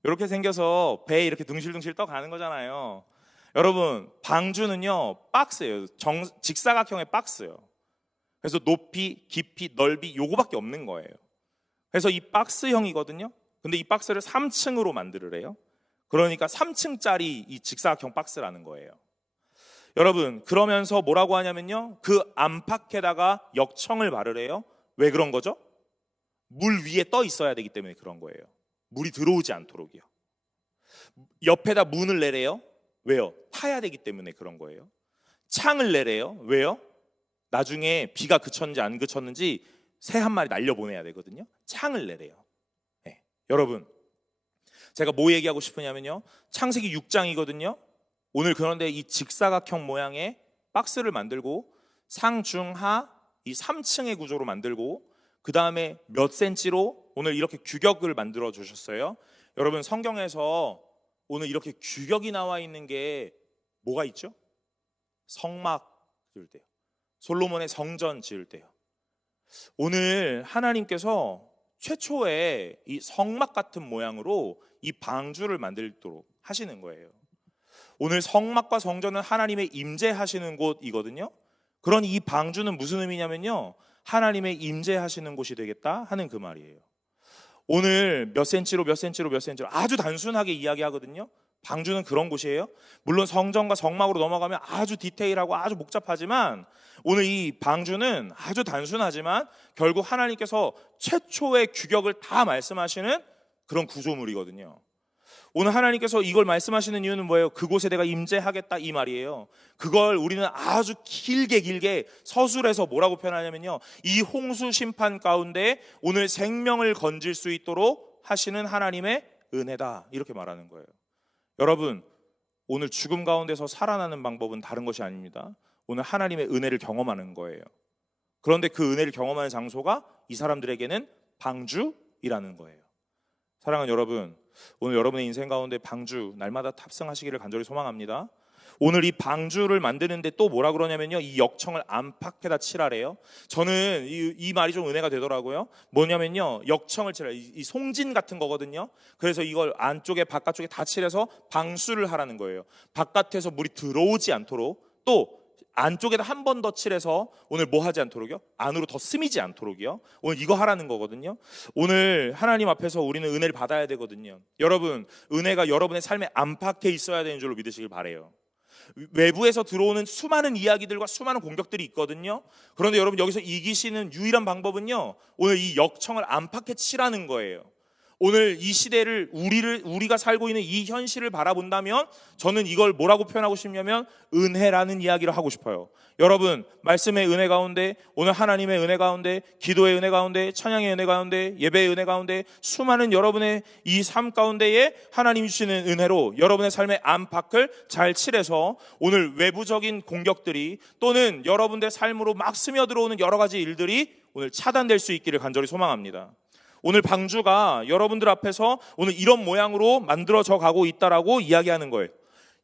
이렇게 생겨서 배에 이렇게 둥실둥실 떠가는 거잖아요. 여러분, 방주는요, 박스예요. 직사각형의 박스예요. 그래서 높이, 깊이, 넓이 요거밖에 없는 거예요. 그래서 이 박스형이거든요. 근데 이 박스를 3층으로 만들으래요. 그러니까 3층짜리 이 직사각형 박스라는 거예요. 여러분, 그러면서 뭐라고 하냐면요, 그 안팎에다가 역청을 바르래요. 왜 그런 거죠? 물 위에 떠 있어야 되기 때문에 그런 거예요. 물이 들어오지 않도록이요. 옆에다 문을 내래요. 왜요? 타야 되기 때문에 그런 거예요. 창을 내래요. 왜요? 나중에 비가 그쳤는지 안 그쳤는지 새 한 마리 날려보내야 되거든요. 창을 내래요. 네. 여러분, 제가 뭐 얘기하고 싶으냐면요, 창세기 6장이거든요. 오늘 그런데 이 직사각형 모양의 박스를 만들고 상중하 이 3층의 구조로 만들고 그 다음에 몇 센치로 오늘 이렇게 규격을 만들어 주셨어요. 여러분, 성경에서 오늘 이렇게 규격이 나와 있는 게 뭐가 있죠? 성막 지을 때요. 솔로몬의 성전 지을 때요. 오늘 하나님께서 최초에 이 성막 같은 모양으로 이 방주를 만들도록 하시는 거예요. 오늘 성막과 성전은 하나님의 임재하시는 곳이거든요. 그런 이 방주는 무슨 의미냐면요, 하나님의 임재하시는 곳이 되겠다 하는 그 말이에요. 오늘 몇 센치로 몇 센치로 몇 센치로 아주 단순하게 이야기하거든요. 방주는 그런 곳이에요. 물론 성전과 성막으로 넘어가면 아주 디테일하고 아주 복잡하지만 오늘 이 방주는 아주 단순하지만 결국 하나님께서 최초의 규격을 다 말씀하시는 그런 구조물이거든요. 오늘 하나님께서 이걸 말씀하시는 이유는 뭐예요? 그곳에 내가 임재하겠다 이 말이에요. 그걸 우리는 아주 길게 서술해서 뭐라고 표현하냐면요, 이 홍수 심판 가운데 오늘 생명을 건질 수 있도록 하시는 하나님의 은혜다, 이렇게 말하는 거예요. 여러분, 오늘 죽음 가운데서 살아나는 방법은 다른 것이 아닙니다. 오늘 하나님의 은혜를 경험하는 거예요. 그런데 그 은혜를 경험하는 장소가 이 사람들에게는 방주이라는 거예요. 사랑하는 여러분, 오늘 여러분의 인생 가운데 방주 날마다 탑승하시기를 간절히 소망합니다. 오늘 이 방주를 만드는데 또 뭐라 그러냐면요, 이 역청을 안팎에다 칠하래요. 저는 이 말이 좀 은혜가 되더라고요. 뭐냐면요, 역청을 칠하래, 이 송진 같은 거거든요. 그래서 이걸 안쪽에 바깥쪽에 다 칠해서 방수를 하라는 거예요. 바깥에서 물이 들어오지 않도록, 또 안쪽에다 한 번 더 칠해서 오늘 뭐 하지 않도록요? 안으로 더 스미지 않도록이요. 오늘 이거 하라는 거거든요. 오늘 하나님 앞에서 우리는 은혜를 받아야 되거든요. 여러분, 은혜가 여러분의 삶에 안팎에 있어야 되는 줄로 믿으시길 바라요. 외부에서 들어오는 수많은 이야기들과 수많은 공격들이 있거든요. 그런데 여러분, 여기서 이기시는 유일한 방법은요, 오늘 이 역청을 안팎에 치라는 거예요. 오늘 이 시대를 우리가 살고 있는 이 현실을 바라본다면 저는 이걸 뭐라고 표현하고 싶냐면 은혜라는 이야기를 하고 싶어요. 여러분, 말씀의 은혜 가운데, 오늘 하나님의 은혜 가운데, 기도의 은혜 가운데, 찬양의 은혜 가운데, 예배의 은혜 가운데, 수많은 여러분의 이 삶 가운데에 하나님이 주시는 은혜로 여러분의 삶의 안팎을 잘 칠해서 오늘 외부적인 공격들이 또는 여러분의 삶으로 막 스며들어오는 여러 가지 일들이 오늘 차단될 수 있기를 간절히 소망합니다. 오늘 방주가 여러분들 앞에서 오늘 이런 모양으로 만들어져 가고 있다라고 이야기하는 거예요.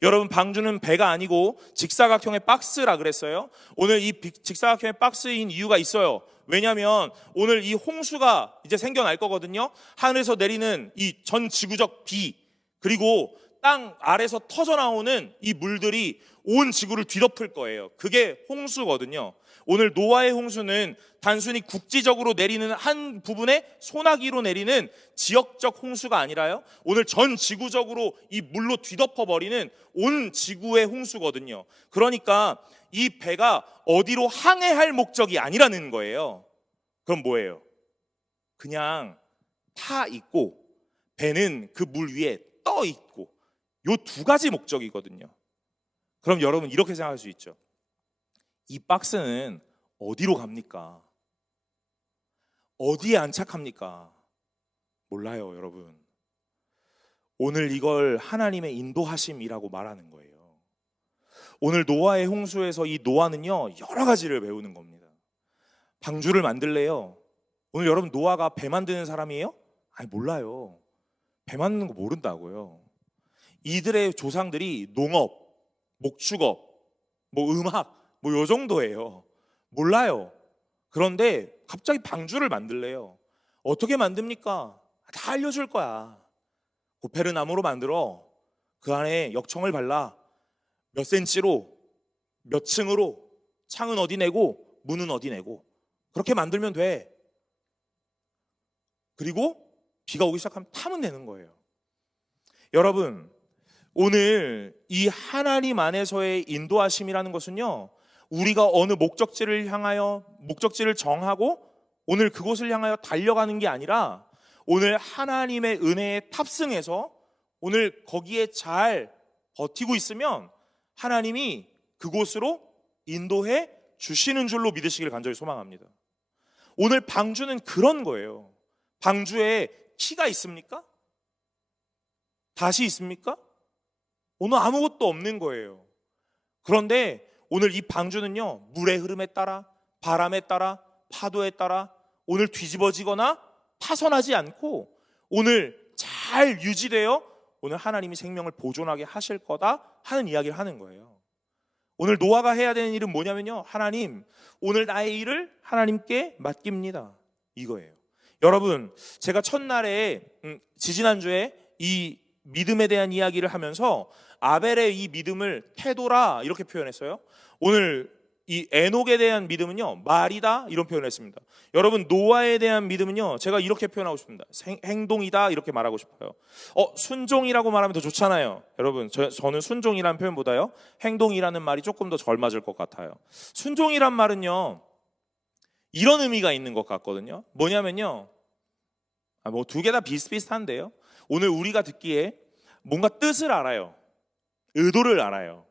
여러분, 방주는 배가 아니고 직사각형의 박스라 그랬어요. 오늘 이 직사각형의 박스인 이유가 있어요. 왜냐하면 오늘 이 홍수가 이제 생겨날 거거든요. 하늘에서 내리는 이 전 지구적 비, 그리고 땅 아래서 터져 나오는 이 물들이 온 지구를 뒤덮을 거예요. 그게 홍수거든요. 오늘 노아의 홍수는 단순히 국지적으로 내리는 한 부분의 소나기로 내리는 지역적 홍수가 아니라요, 오늘 전 지구적으로 이 물로 뒤덮어버리는 온 지구의 홍수거든요. 그러니까 이 배가 어디로 항해할 목적이 아니라는 거예요. 그럼 뭐예요? 그냥 타 있고 배는 그 물 위에 떠 있고, 요 두 가지 목적이거든요. 그럼 여러분, 이렇게 생각할 수 있죠. 이 박스는 어디로 갑니까? 어디에 안착합니까? 몰라요, 여러분. 오늘 이걸 하나님의 인도하심이라고 말하는 거예요. 오늘 노아의 홍수에서 이 노아는요, 여러 가지를 배우는 겁니다. 방주를 만들래요. 오늘 여러분, 노아가 배 만드는 사람이에요? 아니, 몰라요. 배 만드는 거 모른다고요. 이들의 조상들이 농업, 목축업, 뭐 음악, 뭐 요 정도예요. 몰라요. 그런데 갑자기 방주를 만들래요. 어떻게 만듭니까? 다 알려줄 거야. 고페르나무로 만들어. 그 안에 역청을 발라. 몇 센치로, 몇 층으로, 창은 어디 내고 문은 어디 내고, 그렇게 만들면 돼. 그리고 비가 오기 시작하면 타면 되는 거예요. 여러분, 오늘 이 하나님 안에서의 인도하심이라는 것은요, 우리가 어느 목적지를 정하고 오늘 그곳을 향하여 달려가는 게 아니라, 오늘 하나님의 은혜에 탑승해서 오늘 거기에 잘 버티고 있으면 하나님이 그곳으로 인도해 주시는 줄로 믿으시길 간절히 소망합니다. 오늘 방주는 그런 거예요. 방주에 키가 있습니까? 닷이 있습니까? 오늘 아무것도 없는 거예요. 그런데 오늘 이 방주는요, 물의 흐름에 따라, 바람에 따라, 파도에 따라 오늘 뒤집어지거나 파손하지 않고 오늘 잘 유지되어 오늘 하나님이 생명을 보존하게 하실 거다 하는 이야기를 하는 거예요. 오늘 노아가 해야 되는 일은 뭐냐면요, 하나님, 오늘 나의 일을 하나님께 맡깁니다, 이거예요. 여러분, 제가 첫날에 지지난주에 이 믿음에 대한 이야기를 하면서 아벨의 이 믿음을 태도라 이렇게 표현했어요. 오늘 이 에녹에 대한 믿음은요, 말이다 이런 표현을 했습니다. 여러분, 노아에 대한 믿음은요, 제가 이렇게 표현하고 싶습니다. 행동이다 이렇게 말하고 싶어요. 순종이라고 말하면 더 좋잖아요. 여러분, 저는 순종이라는 표현보다요, 행동이라는 말이 조금 더 잘 맞을 것 같아요. 순종이란 말은요, 이런 의미가 있는 것 같거든요. 뭐냐면요, 뭐 두 개 다 비슷비슷한데요, 오늘 우리가 듣기에 뭔가 뜻을 알아요. 의도를 알아요.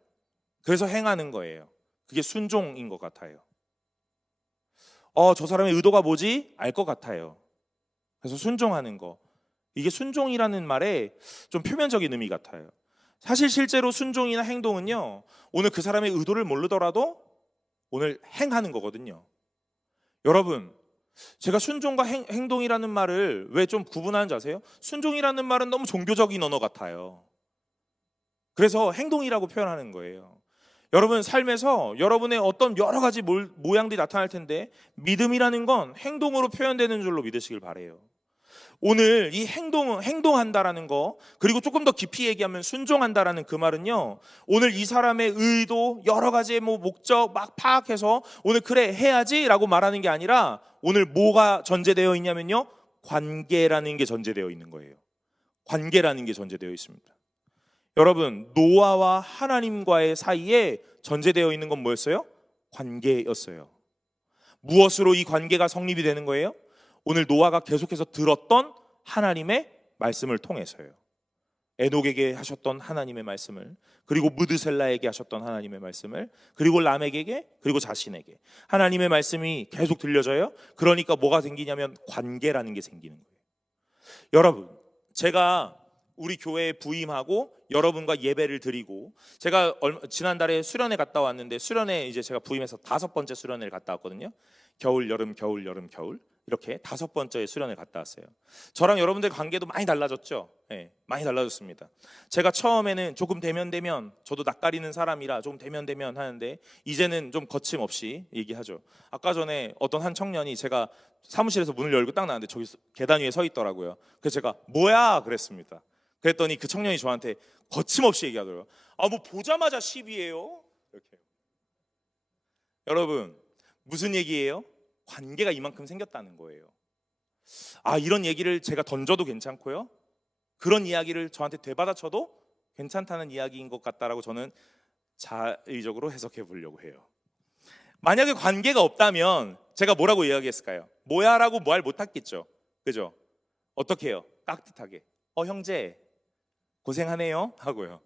그래서 행하는 거예요. 그게 순종인 것 같아요. 저 사람의 의도가 뭐지? 알 것 같아요. 그래서 순종하는 거. 이게 순종이라는 말에 좀 표면적인 의미 같아요. 사실 실제로 순종이나 행동은요, 오늘 그 사람의 의도를 모르더라도 오늘 행하는 거거든요. 여러분, 제가 순종과 행동이라는 말을 왜 좀 구분하는지 아세요? 순종이라는 말은 너무 종교적인 언어 같아요. 그래서 행동이라고 표현하는 거예요. 여러분, 삶에서 여러분의 어떤 여러 가지 모양들이 나타날 텐데 믿음이라는 건 행동으로 표현되는 줄로 믿으시길 바래요. 오늘 이 행동한다라는 거, 그리고 조금 더 깊이 얘기하면 순종한다라는 그 말은요, 오늘 이 사람의 의도, 여러 가지의 목적 막 파악해서 오늘 그래 해야지라고 말하는 게 아니라 오늘 뭐가 전제되어 있냐면요, 관계라는 게 전제되어 있는 거예요. 관계라는 게 전제되어 있습니다. 여러분, 노아와 하나님과의 사이에 전제되어 있는 건 뭐였어요? 관계였어요. 무엇으로 이 관계가 성립이 되는 거예요? 오늘 노아가 계속해서 들었던 하나님의 말씀을 통해서요. 에녹에게 하셨던 하나님의 말씀을, 그리고 무드셀라에게 하셨던 하나님의 말씀을, 그리고 람에게, 그리고 자신에게 하나님의 말씀이 계속 들려져요. 그러니까 뭐가 생기냐면 관계라는 게 생기는 거예요. 여러분, 제가 우리 교회에 부임하고 여러분과 예배를 드리고, 제가 지난달에 수련회 갔다 왔는데, 수련회 이제 제가 부임해서 5번째 수련회를 갔다 왔거든요. 겨울, 여름, 겨울, 여름, 겨울, 이렇게 5번째 수련회 갔다 왔어요. 저랑 여러분들 관계도 많이 달라졌죠. 네, 많이 달라졌습니다. 제가 처음에는 조금 대면 저도 낯가리는 사람이라 좀 대면 하는데, 이제는 좀 거침없이 얘기하죠. 아까 전에 어떤 한 청년이 제가 사무실에서 문을 열고 딱 나왔는데 저기 계단 위에 서 있더라고요. 그래서 제가 뭐야 그랬습니다. 그랬더니 그 청년이 저한테 거침없이 얘기하더라고요. 뭐 보자마자 10이에요 이렇게. 여러분, 무슨 얘기예요? 관계가 이만큼 생겼다는 거예요. 이런 얘기를 제가 던져도 괜찮고요, 그런 이야기를 저한테 되받아쳐도 괜찮다는 이야기인 것 같다라고 저는 자의적으로 해석해 보려고 해요. 만약에 관계가 없다면 제가 뭐라고 이야기했을까요? 뭐야 라고 말 못했겠죠. 그죠? 어떻게 해요? 깍듯하게 형제 고생하네요 하고요.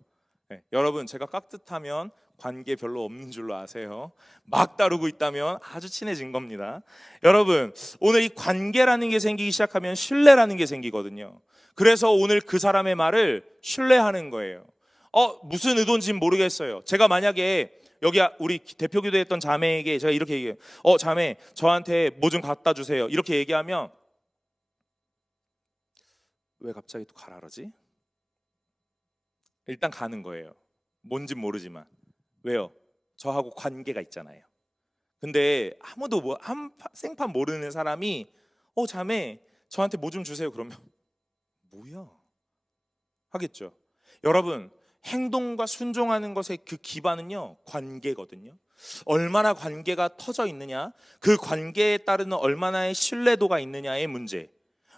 네, 여러분, 제가 깍듯하면 관계 별로 없는 줄로 아세요. 막 다루고 있다면 아주 친해진 겁니다. 여러분, 오늘 이 관계라는 게 생기기 시작하면 신뢰라는 게 생기거든요. 그래서 오늘 그 사람의 말을 신뢰하는 거예요. 무슨 의도인지는 모르겠어요. 제가 만약에 여기 우리 대표 기도했던 자매에게 제가 이렇게 얘기해요. 자매, 저한테 뭐 좀 갖다 주세요. 이렇게 얘기하면 왜 갑자기 또 가라 그러지? 일단 가는 거예요. 뭔진 모르지만. 왜요? 저하고 관계가 있잖아요. 근데 아무도 한 생판 모르는 사람이 자매 저한테 뭐 좀 주세요 그러면 뭐야? 하겠죠. 여러분, 행동과 순종하는 것의 그 기반은요, 관계거든요. 얼마나 관계가 터져 있느냐, 그 관계에 따르는 얼마나의 신뢰도가 있느냐의 문제.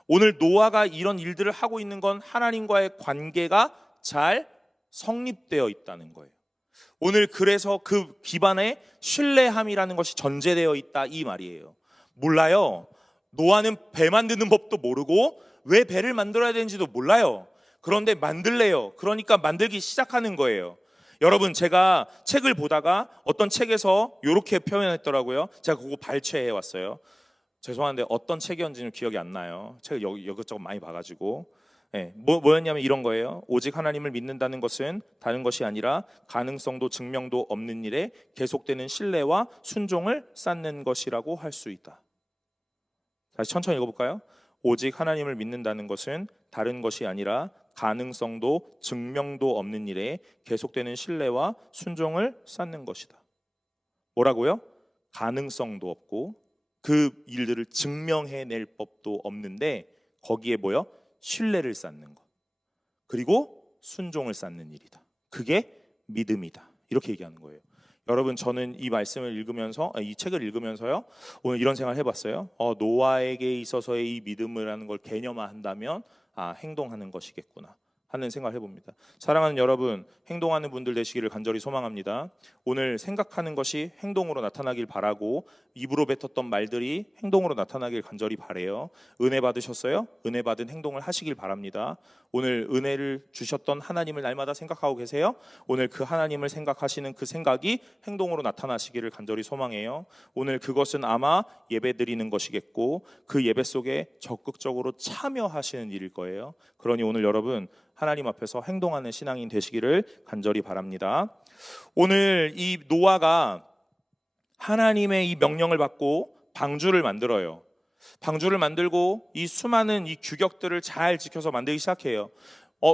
오늘 노아가 이런 일들을 하고 있는 건 하나님과의 관계가 잘 성립되어 있다는 거예요. 오늘 그래서 그 기반에 신뢰함이라는 것이 전제되어 있다 이 말이에요. 몰라요. 노아는 배 만드는 법도 모르고 왜 배를 만들어야 되는지도 몰라요. 그런데 만들래요. 그러니까 만들기 시작하는 거예요. 여러분, 제가 책을 보다가 어떤 책에서 이렇게 표현했더라고요. 제가 그거 발췌해 왔어요. 죄송한데 어떤 책이었는지는 기억이 안 나요. 책을 이것저것 많이 봐가지고. 네, 뭐였냐면 이런 거예요. 오직 하나님을 믿는다는 것은 다른 것이 아니라 가능성도 증명도 없는 일에 계속되는 신뢰와 순종을 쌓는 것이라고 할 수 있다. 다시 천천히 읽어볼까요? 오직 하나님을 믿는다는 것은 다른 것이 아니라 가능성도 증명도 없는 일에 계속되는 신뢰와 순종을 쌓는 것이다. 뭐라고요? 가능성도 없고 그 일들을 증명해낼 법도 없는데 거기에 뭐요? 신뢰를 쌓는 것, 그리고 순종을 쌓는 일이다. 그게 믿음이다. 이렇게 얘기하는 거예요. 여러분, 저는 이 말씀을 읽으면서, 이 책을 읽으면서요, 오늘 이런 생각을 해봤어요. 노아에게 있어서의 이 믿음이라는 걸 개념화한다면 행동하는 것이겠구나 하는 생각을 해봅니다. 사랑하는 여러분, 행동하는 분들 되시기를 간절히 소망합니다. 오늘 생각하는 것이 행동으로 나타나길 바라고 입으로 뱉었던 말들이 행동으로 나타나길 간절히 바래요. 은혜 받으셨어요? 은혜 받은 행동을 하시길 바랍니다. 오늘 은혜를 주셨던 하나님을 날마다 생각하고 계세요? 오늘 그 하나님을 생각하시는 그 생각이 행동으로 나타나시기를 간절히 소망해요. 오늘 그것은 아마 예배 드리는 것이겠고 그 예배 속에 적극적으로 참여하시는 일일 거예요. 그러니 오늘 여러분, 하나님 앞에서 행동하는 신앙인 되시기를 간절히 바랍니다. 오늘 이 노아가 하나님의 이 명령을 받고 방주를 만들어요. 방주를 만들고 이 수많은 이 규격들을 잘 지켜서 만들기 시작해요.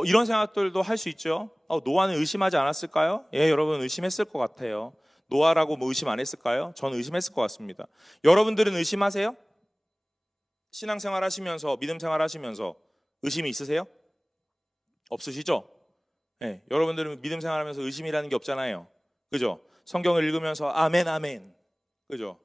이런 생각들도 할 수 있죠. 노아는 의심하지 않았을까요? 예, 여러분 의심했을 것 같아요. 노아라고 뭐 의심 안 했을까요? 저는 의심했을 것 같습니다. 여러분들은 의심하세요? 신앙생활 하시면서, 믿음 생활 하시면서 의심이 있으세요? 없으시죠? 네, 여러분들은 믿음 생활하면서 의심이라는 게 없잖아요. 그죠? 성경을 읽으면서 아멘 아멘, 그죠?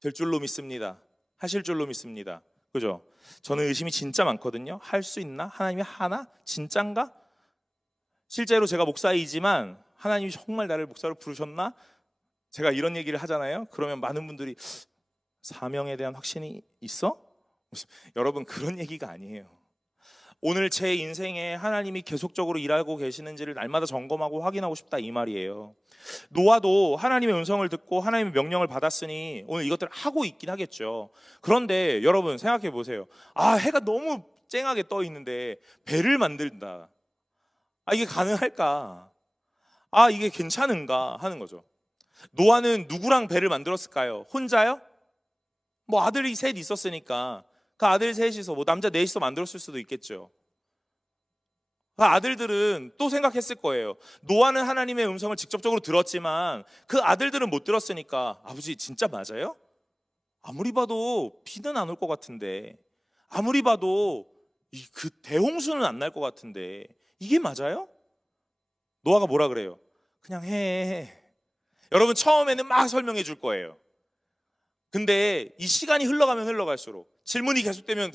될 줄로 믿습니다. 하실 줄로 믿습니다. 그죠? 저는 의심이 진짜 많거든요. 할 수 있나? 하나님이 하나? 진짠가? 실제로 제가 목사이지만 하나님이 정말 나를 목사로 부르셨나? 제가 이런 얘기를 하잖아요. 그러면 많은 분들이 사명에 대한 확신이 있어? 여러분, 그런 얘기가 아니에요. 오늘 제 인생에 하나님이 계속적으로 일하고 계시는지를 날마다 점검하고 확인하고 싶다, 이 말이에요. 노아도 하나님의 음성을 듣고 하나님의 명령을 받았으니 오늘 이것들을 하고 있긴 하겠죠. 그런데 여러분 생각해 보세요. 해가 너무 쨍하게 떠 있는데 배를 만든다. 이게 가능할까? 이게 괜찮은가 하는 거죠. 노아는 누구랑 배를 만들었을까요? 혼자요? 뭐 아들이 셋 있었으니까 그 아들 셋이서 뭐 남자 넷이서 만들었을 수도 있겠죠. 그 아들들은 또 생각했을 거예요. 노아는 하나님의 음성을 직접적으로 들었지만 그 아들들은 못 들었으니까, 아버지 진짜 맞아요? 아무리 봐도 비는 안 올 것 같은데, 아무리 봐도 그 대홍수는 안 날 것 같은데 이게 맞아요? 노아가 뭐라 그래요? 그냥 해. 여러분, 처음에는 막 설명해 줄 거예요. 근데 이 시간이 흘러가면 흘러갈수록, 질문이 계속되면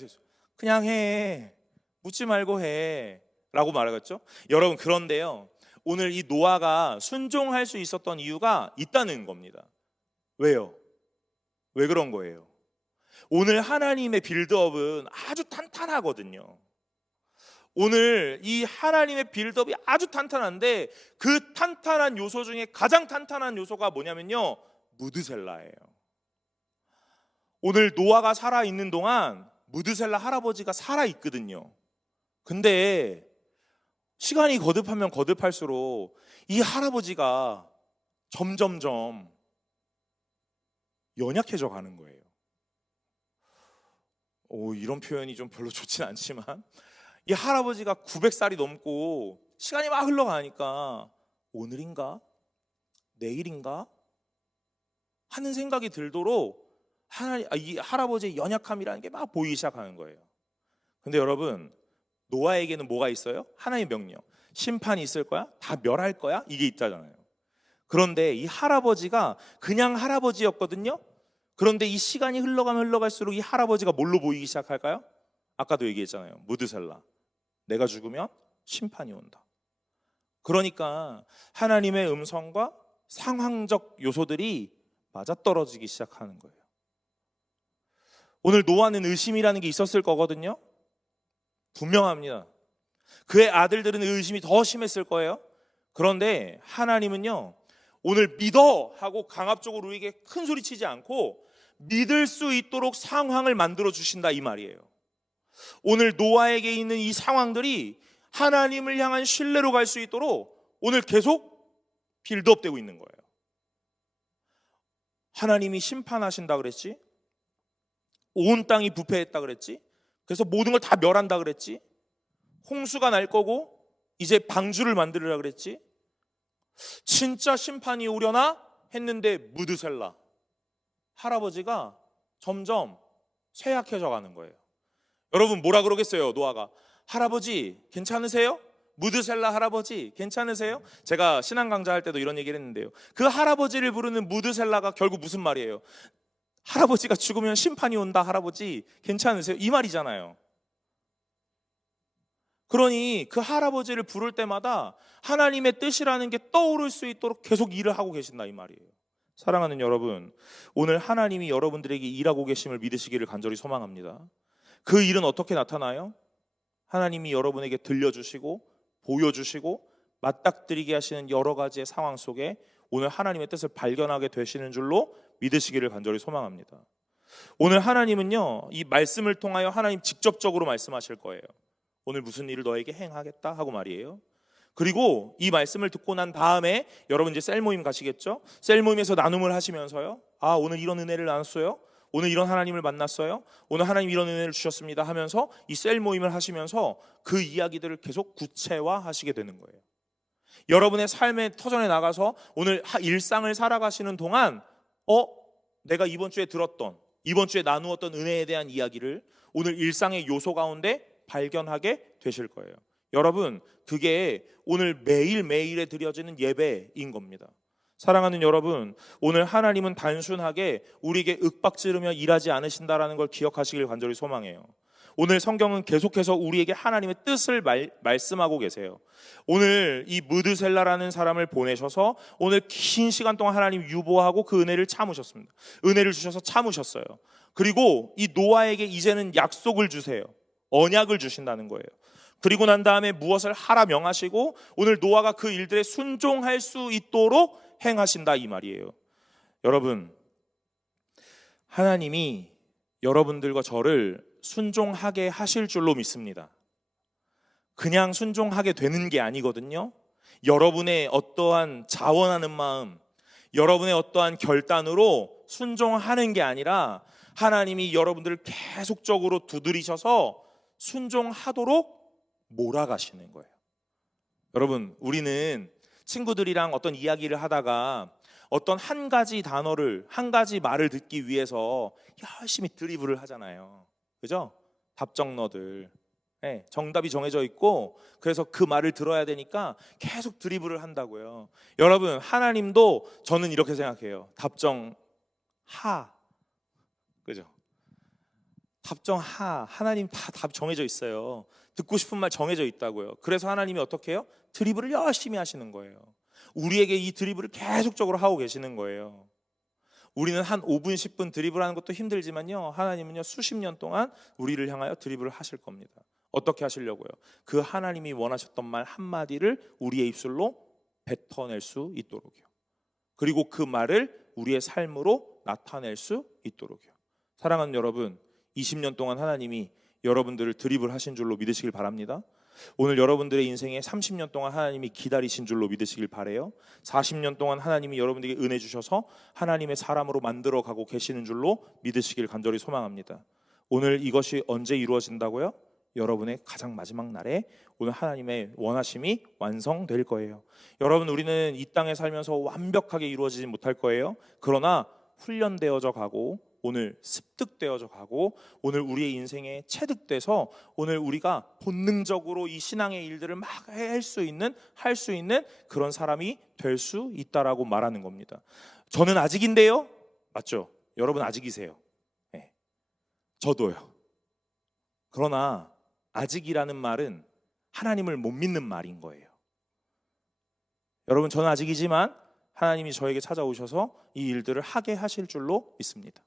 그냥 해, 묻지 말고 해 라고 말하겠죠. 여러분, 그런데요, 오늘 이 노아가 순종할 수 있었던 이유가 있다는 겁니다. 왜요? 왜 그런 거예요? 오늘 하나님의 빌드업은 아주 탄탄하거든요. 오늘 이 하나님의 빌드업이 아주 탄탄한데 그 탄탄한 요소 중에 가장 탄탄한 요소가 뭐냐면요, 무드셀라예요. 오늘 노아가 살아있는 동안 무드셀라 할아버지가 살아있거든요. 근데 시간이 거듭하면 거듭할수록 이 할아버지가 점점점 연약해져 가는 거예요. 이런 표현이 좀 별로 좋진 않지만 이 할아버지가 900살이 넘고 시간이 막 흘러가니까 오늘인가? 내일인가? 하는 생각이 들도록 이 할아버지의 연약함이라는 게 막 보이기 시작하는 거예요. 근데 여러분, 노아에게는 뭐가 있어요? 하나님의 명령, 심판이 있을 거야? 다 멸할 거야? 이게 있다잖아요. 그런데 이 할아버지가 그냥 할아버지였거든요. 그런데 이 시간이 흘러가면 흘러갈수록 이 할아버지가 뭘로 보이기 시작할까요? 아까도 얘기했잖아요. 무드셀라, 내가 죽으면 심판이 온다. 그러니까 하나님의 음성과 상황적 요소들이 맞아떨어지기 시작하는 거예요. 오늘 노아는 의심이라는 게 있었을 거거든요. 분명합니다. 그의 아들들은 의심이 더 심했을 거예요. 그런데 하나님은요, 오늘 믿어 하고 강압적으로 우리에게 큰 소리 치지 않고 믿을 수 있도록 상황을 만들어 주신다, 이 말이에요. 오늘 노아에게 있는 이 상황들이 하나님을 향한 신뢰로 갈 수 있도록 오늘 계속 빌드업 되고 있는 거예요. 하나님이 심판하신다 그랬지? 온 땅이 부패했다 그랬지? 그래서 모든 걸 다 멸한다 그랬지? 홍수가 날 거고 이제 방주를 만들으라 그랬지? 진짜 심판이 오려나 했는데 무드셀라 할아버지가 점점 쇠약해져 가는 거예요. 여러분, 뭐라 그러겠어요? 노아가 할아버지 괜찮으세요? 무드셀라 할아버지 괜찮으세요? 제가 신앙 강좌할 때도 이런 얘기를 했는데요, 그 할아버지를 부르는 무드셀라가 결국 무슨 말이에요? 할아버지가 죽으면 심판이 온다, 할아버지 괜찮으세요? 이 말이잖아요. 그러니 그 할아버지를 부를 때마다 하나님의 뜻이라는 게 떠오를 수 있도록 계속 일을 하고 계신다, 이 말이에요. 사랑하는 여러분, 오늘 하나님이 여러분들에게 일하고 계심을 믿으시기를 간절히 소망합니다. 그 일은 어떻게 나타나요? 하나님이 여러분에게 들려주시고 보여주시고 맞닥뜨리게 하시는 여러 가지의 상황 속에 오늘 하나님의 뜻을 발견하게 되시는 줄로 믿으시기를 간절히 소망합니다. 오늘 하나님은요, 이 말씀을 통하여 하나님 직접적으로 말씀하실 거예요. 오늘 무슨 일을 너에게 행하겠다 하고 말이에요. 그리고 이 말씀을 듣고 난 다음에 여러분 이제 셀 모임 가시겠죠? 셀 모임에서 나눔을 하시면서요, 오늘 이런 은혜를 나눴어요, 오늘 이런 하나님을 만났어요, 오늘 하나님 이런 은혜를 주셨습니다 하면서 이 셀 모임을 하시면서 그 이야기들을 계속 구체화하시게 되는 거예요. 여러분의 삶의 터전에 나가서 오늘 일상을 살아가시는 동안 내가 이번 주에 들었던 이번 주에 나누었던 은혜에 대한 이야기를 오늘 일상의 요소 가운데 발견하게 되실 거예요. 여러분, 그게 오늘 매일매일에 드려지는 예배인 겁니다. 사랑하는 여러분, 오늘 하나님은 단순하게 우리에게 윽박지르며 일하지 않으신다라는 걸 기억하시길 간절히 소망해요. 오늘 성경은 계속해서 우리에게 하나님의 뜻을 말씀하고 계세요. 오늘 이 무드셀라라는 사람을 보내셔서 오늘 긴 시간 동안 하나님 유보하고 그 은혜를 참으셨습니다. 은혜를 주셔서 참으셨어요. 그리고 이 노아에게 이제는 약속을 주세요. 언약을 주신다는 거예요. 그리고 난 다음에 무엇을 하라 명하시고 오늘 노아가 그 일들에 순종할 수 있도록 행하신다 이 말이에요. 여러분, 하나님이 여러분들과 저를 순종하게 하실 줄로 믿습니다. 그냥 순종하게 되는 게 아니거든요. 여러분의 어떠한 자원하는 마음, 여러분의 어떠한 결단으로 순종하는 게 아니라 하나님이 여러분들을 계속적으로 두드리셔서 순종하도록 몰아가시는 거예요. 여러분, 우리는 친구들이랑 어떤 이야기를 하다가 어떤 한 가지 단어를, 한 가지 말을 듣기 위해서 열심히 드리블을 하잖아요. 그죠? 답정너들. 네, 정답이 정해져 있고 그래서 그 말을 들어야 되니까 계속 드리블을 한다고요. 여러분, 하나님도 저는 이렇게 생각해요. 답정하. 그죠? 답정하. 하나님 다 답 정해져 있어요. 듣고 싶은 말 정해져 있다고요. 그래서 하나님이 어떻게 해요? 드리블을 열심히 하시는 거예요. 우리에게 이 드리블을 계속적으로 하고 계시는 거예요. 우리는 한 5분, 10분 드리블하는 것도 힘들지만요, 하나님은요 수십 년 동안 우리를 향하여 드리블을 하실 겁니다. 어떻게 하시려고요? 그 하나님이 원하셨던 말 한마디를 우리의 입술로 뱉어낼 수 있도록요. 그리고 그 말을 우리의 삶으로 나타낼 수 있도록요. 사랑하는 여러분, 20년 동안 하나님이 여러분들을 드리블 하신 줄로 믿으시길 바랍니다. 오늘 여러분들의 인생에 30년 동안 하나님이 기다리신 줄로 믿으시길 바라요. 40년 동안 하나님이 여러분들에게 은혜 주셔서 하나님의 사람으로 만들어가고 계시는 줄로 믿으시길 간절히 소망합니다. 오늘 이것이 언제 이루어진다고요? 여러분의 가장 마지막 날에 오늘 하나님의 원하심이 완성될 거예요. 여러분, 우리는 이 땅에 살면서 완벽하게 이루어지지 못할 거예요. 그러나 훈련되어져 가고 오늘 습득되어져 가고 오늘 우리의 인생에 체득돼서 오늘 우리가 본능적으로 이 신앙의 일들을 막 할 수 있는 그런 사람이 될 수 있다라고 말하는 겁니다. 저는 아직인데요. 맞죠? 여러분 아직이세요. 네. 저도요. 그러나 아직이라는 말은 하나님을 못 믿는 말인 거예요. 여러분, 저는 아직이지만 하나님이 저에게 찾아오셔서 이 일들을 하게 하실 줄로 믿습니다.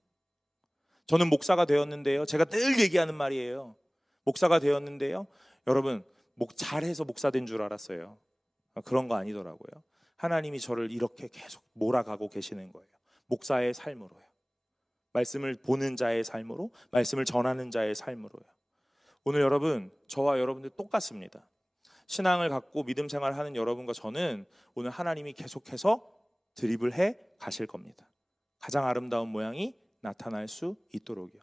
저는 목사가 되었는데요. 제가 늘 얘기하는 말이에요. 목사가 되었는데요. 여러분, 잘해서 목사 된 줄 알았어요. 그런 거 아니더라고요. 하나님이 저를 이렇게 계속 몰아가고 계시는 거예요. 목사의 삶으로요. 말씀을 보는 자의 삶으로, 말씀을 전하는 자의 삶으로요. 오늘 여러분, 저와 여러분들 똑같습니다. 신앙을 갖고 믿음 생활하는 여러분과 저는 오늘 하나님이 계속해서 드리블해 가실 겁니다. 가장 아름다운 모양이 나타날 수 있도록이요.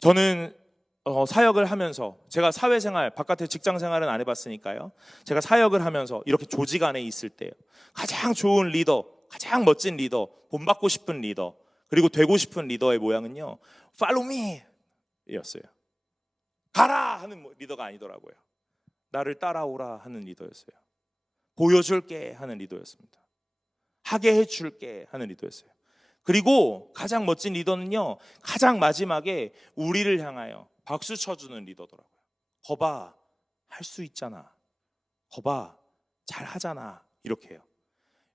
저는 사역을 하면서, 제가 사회생활, 바깥에 직장생활은 안 해봤으니까요, 제가 사역을 하면서 이렇게 조직 안에 있을 때 가장 좋은 리더, 가장 멋진 리더, 본받고 싶은 리더, 그리고 되고 싶은 리더의 모양은요, Follow me 였어요. 가라 하는 리더가 아니더라고요. 나를 따라오라 하는 리더였어요. 보여줄게 하는 리더였습니다. 하게 해줄게 하는 리더였어요. 그리고 가장 멋진 리더는요, 가장 마지막에 우리를 향하여 박수 쳐주는 리더더라고요. 거봐, 할 수 있잖아. 거봐, 잘 하잖아. 이렇게 해요.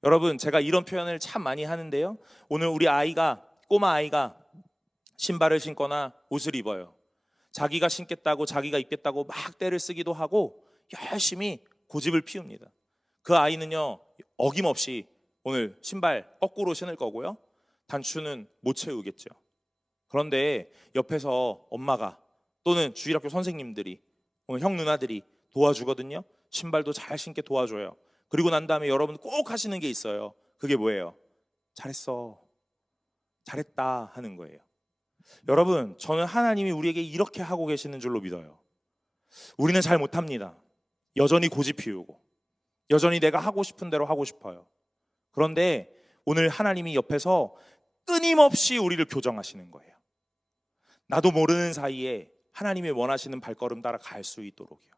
여러분, 제가 이런 표현을 참 많이 하는데요, 오늘 우리 꼬마 아이가 신발을 신거나 옷을 입어요. 자기가 신겠다고, 자기가 입겠다고 막 떼를 쓰기도 하고 열심히 고집을 피웁니다. 그 아이는요, 어김없이 오늘 신발 거꾸로 신을 거고요, 단추는 못 채우겠죠. 그런데 옆에서 엄마가 또는 주일학교 선생님들이, 오늘 형 누나들이 도와주거든요. 신발도 잘 신게 도와줘요. 그리고 난 다음에 여러분 꼭 하시는 게 있어요. 그게 뭐예요? 잘했어, 잘했다 하는 거예요. 여러분, 저는 하나님이 우리에게 이렇게 하고 계시는 줄로 믿어요. 우리는 잘 못합니다. 여전히 고집 피우고 여전히 내가 하고 싶은 대로 하고 싶어요. 그런데 오늘 하나님이 옆에서 끊임없이 우리를 교정하시는 거예요. 나도 모르는 사이에 하나님이 원하시는 발걸음 따라 갈 수 있도록이요.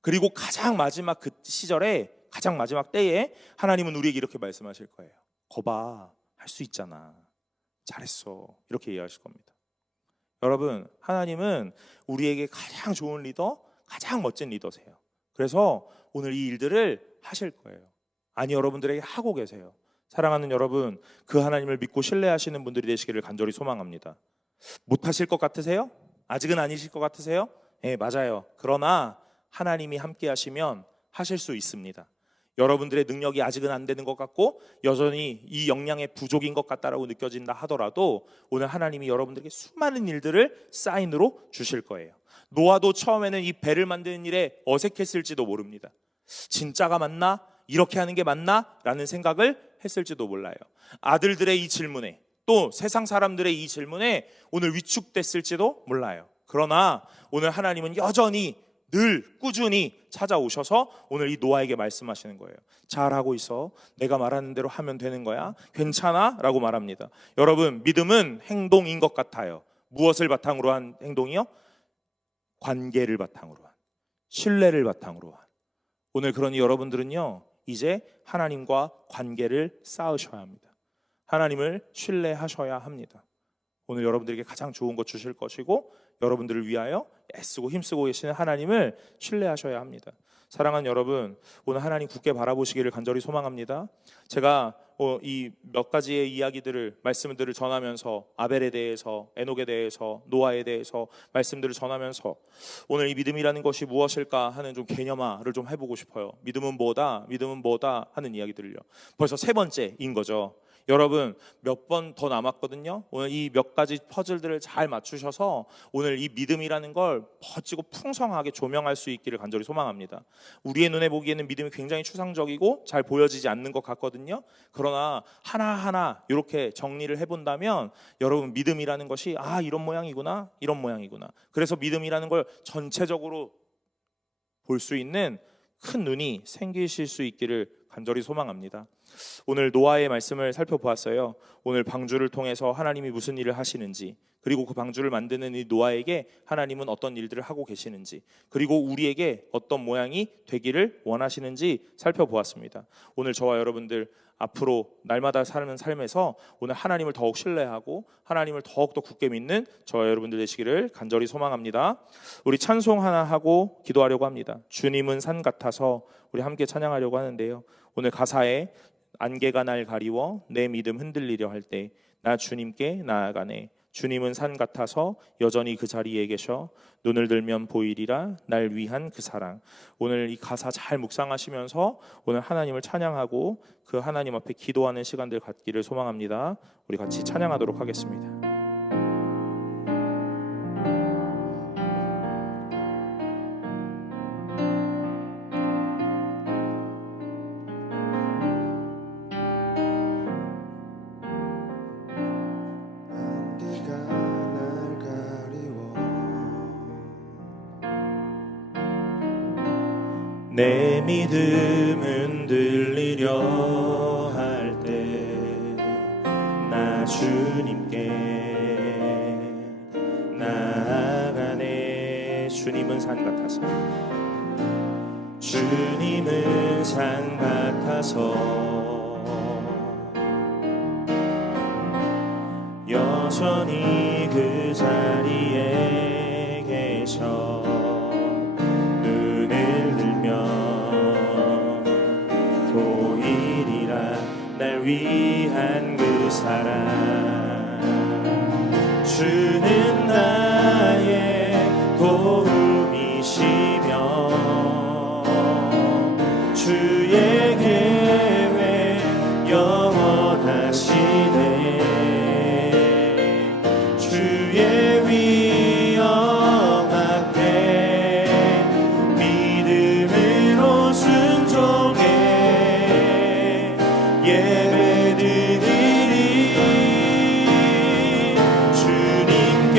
그리고 가장 마지막 그 시절에, 가장 마지막 때에 하나님은 우리에게 이렇게 말씀하실 거예요. 거봐, 할 수 있잖아, 잘했어, 이렇게 이해하실 겁니다. 여러분, 하나님은 우리에게 가장 좋은 리더, 가장 멋진 리더세요. 그래서 오늘 이 일들을 하실 거예요. 아니, 여러분들에게 하고 계세요. 사랑하는 여러분, 그 하나님을 믿고 신뢰하시는 분들이 되시기를 간절히 소망합니다. 못하실 것 같으세요? 아직은 아니실 것 같으세요? 네, 맞아요. 그러나 하나님이 함께 하시면 하실 수 있습니다. 여러분들의 능력이 아직은 안 되는 것 같고 여전히 이 역량의 부족인 것 같다라고 느껴진다 하더라도 오늘 하나님이 여러분들에게 수많은 일들을 사인으로 주실 거예요. 노아도 처음에는 이 배를 만드는 일에 어색했을지도 모릅니다. 진짜가 맞나? 이렇게 하는 게 맞나? 라는 생각을 했을지도 몰라요. 아들들의 이 질문에, 또 세상 사람들의 이 질문에 오늘 위축됐을지도 몰라요. 그러나 오늘 하나님은 여전히 늘 꾸준히 찾아오셔서 오늘 이 노아에게 말씀하시는 거예요. 잘하고 있어, 내가 말하는 대로 하면 되는 거야, 괜찮아? 라고 말합니다. 여러분, 믿음은 행동인 것 같아요. 무엇을 바탕으로 한 행동이요? 관계를 바탕으로 한, 신뢰를 바탕으로 한. 오늘 그러니 여러분들은요, 이제 하나님과 관계를 쌓으셔야 합니다. 하나님을 신뢰하셔야 합니다. 오늘 여러분들에게 가장 좋은 것 주실 것이고 여러분들을 위하여 애쓰고 힘쓰고 계시는 하나님을 신뢰하셔야 합니다. 사랑하는 여러분, 오늘 하나님 굳게 바라보시기를 간절히 소망합니다. 제가 이 몇 가지의 이야기들을, 말씀들을 전하면서 아벨에 대해서, 에녹에 대해서, 노아에 대해서 말씀들을 전하면서 오늘 이 믿음이라는 것이 무엇일까 하는 좀 개념화를 좀 해보고 싶어요. 믿음은 뭐다? 믿음은 뭐다? 하는 이야기들을요. 벌써 세 번째인 거죠. 여러분, 몇 번 더 남았거든요. 오늘 이 몇 가지 퍼즐들을 잘 맞추셔서 오늘 이 믿음이라는 걸 멋지고 풍성하게 조명할 수 있기를 간절히 소망합니다. 우리의 눈에 보기에는 믿음이 굉장히 추상적이고 잘 보여지지 않는 것 같거든요. 그러나 하나하나 이렇게 정리를 해본다면 여러분, 믿음이라는 것이 이런 모양이구나, 이런 모양이구나. 그래서 믿음이라는 걸 전체적으로 볼 수 있는 큰 눈이 생기실 수 있기를 간절히 소망합니다. 오늘 노아의 말씀을 살펴보았어요. 오늘 방주를 통해서 하나님이 무슨 일을 하시는지, 그리고 그 방주를 만드는 이 노아에게 하나님은 어떤 일들을 하고 계시는지, 그리고 우리에게 어떤 모양이 되기를 원하시는지 살펴보았습니다. 오늘 저와 여러분들 앞으로 날마다 사는 삶에서 오늘 하나님을 더욱 신뢰하고 하나님을 더욱더 굳게 믿는 저와 여러분들 되시기를 간절히 소망합니다. 우리 찬송 하나 하고 기도하려고 합니다. 주님은 산 같아서 우리 함께 찬양하려고 하는데요. 오늘 가사에 안개가 날 가리워 내 믿음 흔들리려 할 때 나 주님께 나아가네. 주님은 산 같아서 여전히 그 자리에 계셔. 눈을 들면 보이리라 날 위한 그 사랑. 오늘 이 가사 잘 묵상하시면서 오늘 하나님을 찬양하고 그 하나님 앞에 기도하는 시간들 갖기를 소망합니다. 우리 같이 찬양하도록 하겠습니다. 안개가 날 가리워 내 믿음 흔들리려 할 때 나 주님께 나아가네. 주님은 산 같아서, 주님은 산 같아서 여전히 그 자리에 계셔. 눈을 들면 보이리라 날 위한 그 사랑. 주는 나의 도움이시며 주의 계획 영원하시네. 주의 위엄 앞에 믿음으로 순종해 예배드리리. 주님께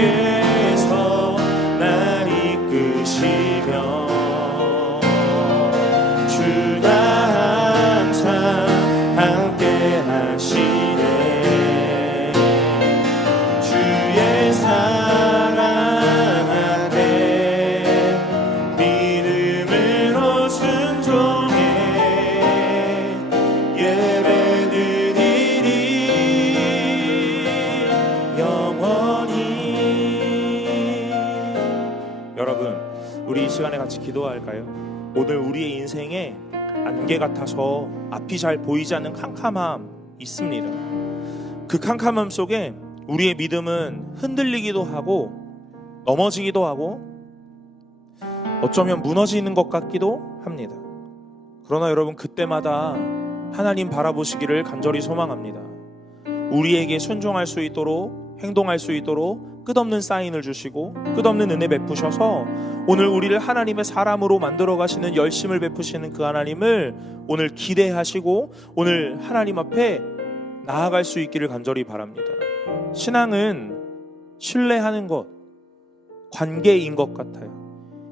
우리 이 시간에 같이 기도할까요? 오늘 우리의 인생에 안개 같아서 앞이 잘 보이지 않는 캄캄함 있습니다. 그 캄캄함 속에 우리의 믿음은 흔들리기도 하고 넘어지기도 하고 어쩌면 무너지는 것 같기도 합니다. 그러나 여러분, 그때마다 하나님 바라보시기를 간절히 소망합니다. 우리에게 순종할 수 있도록, 행동할 수 있도록 끝없는 사인을 주시고 끝없는 은혜 베푸셔서 오늘 우리를 하나님의 사람으로 만들어 가시는 열심을 베푸시는 그 하나님을 오늘 기대하시고 오늘 하나님 앞에 나아갈 수 있기를 간절히 바랍니다. 신앙은 신뢰하는 것, 관계인 것 같아요.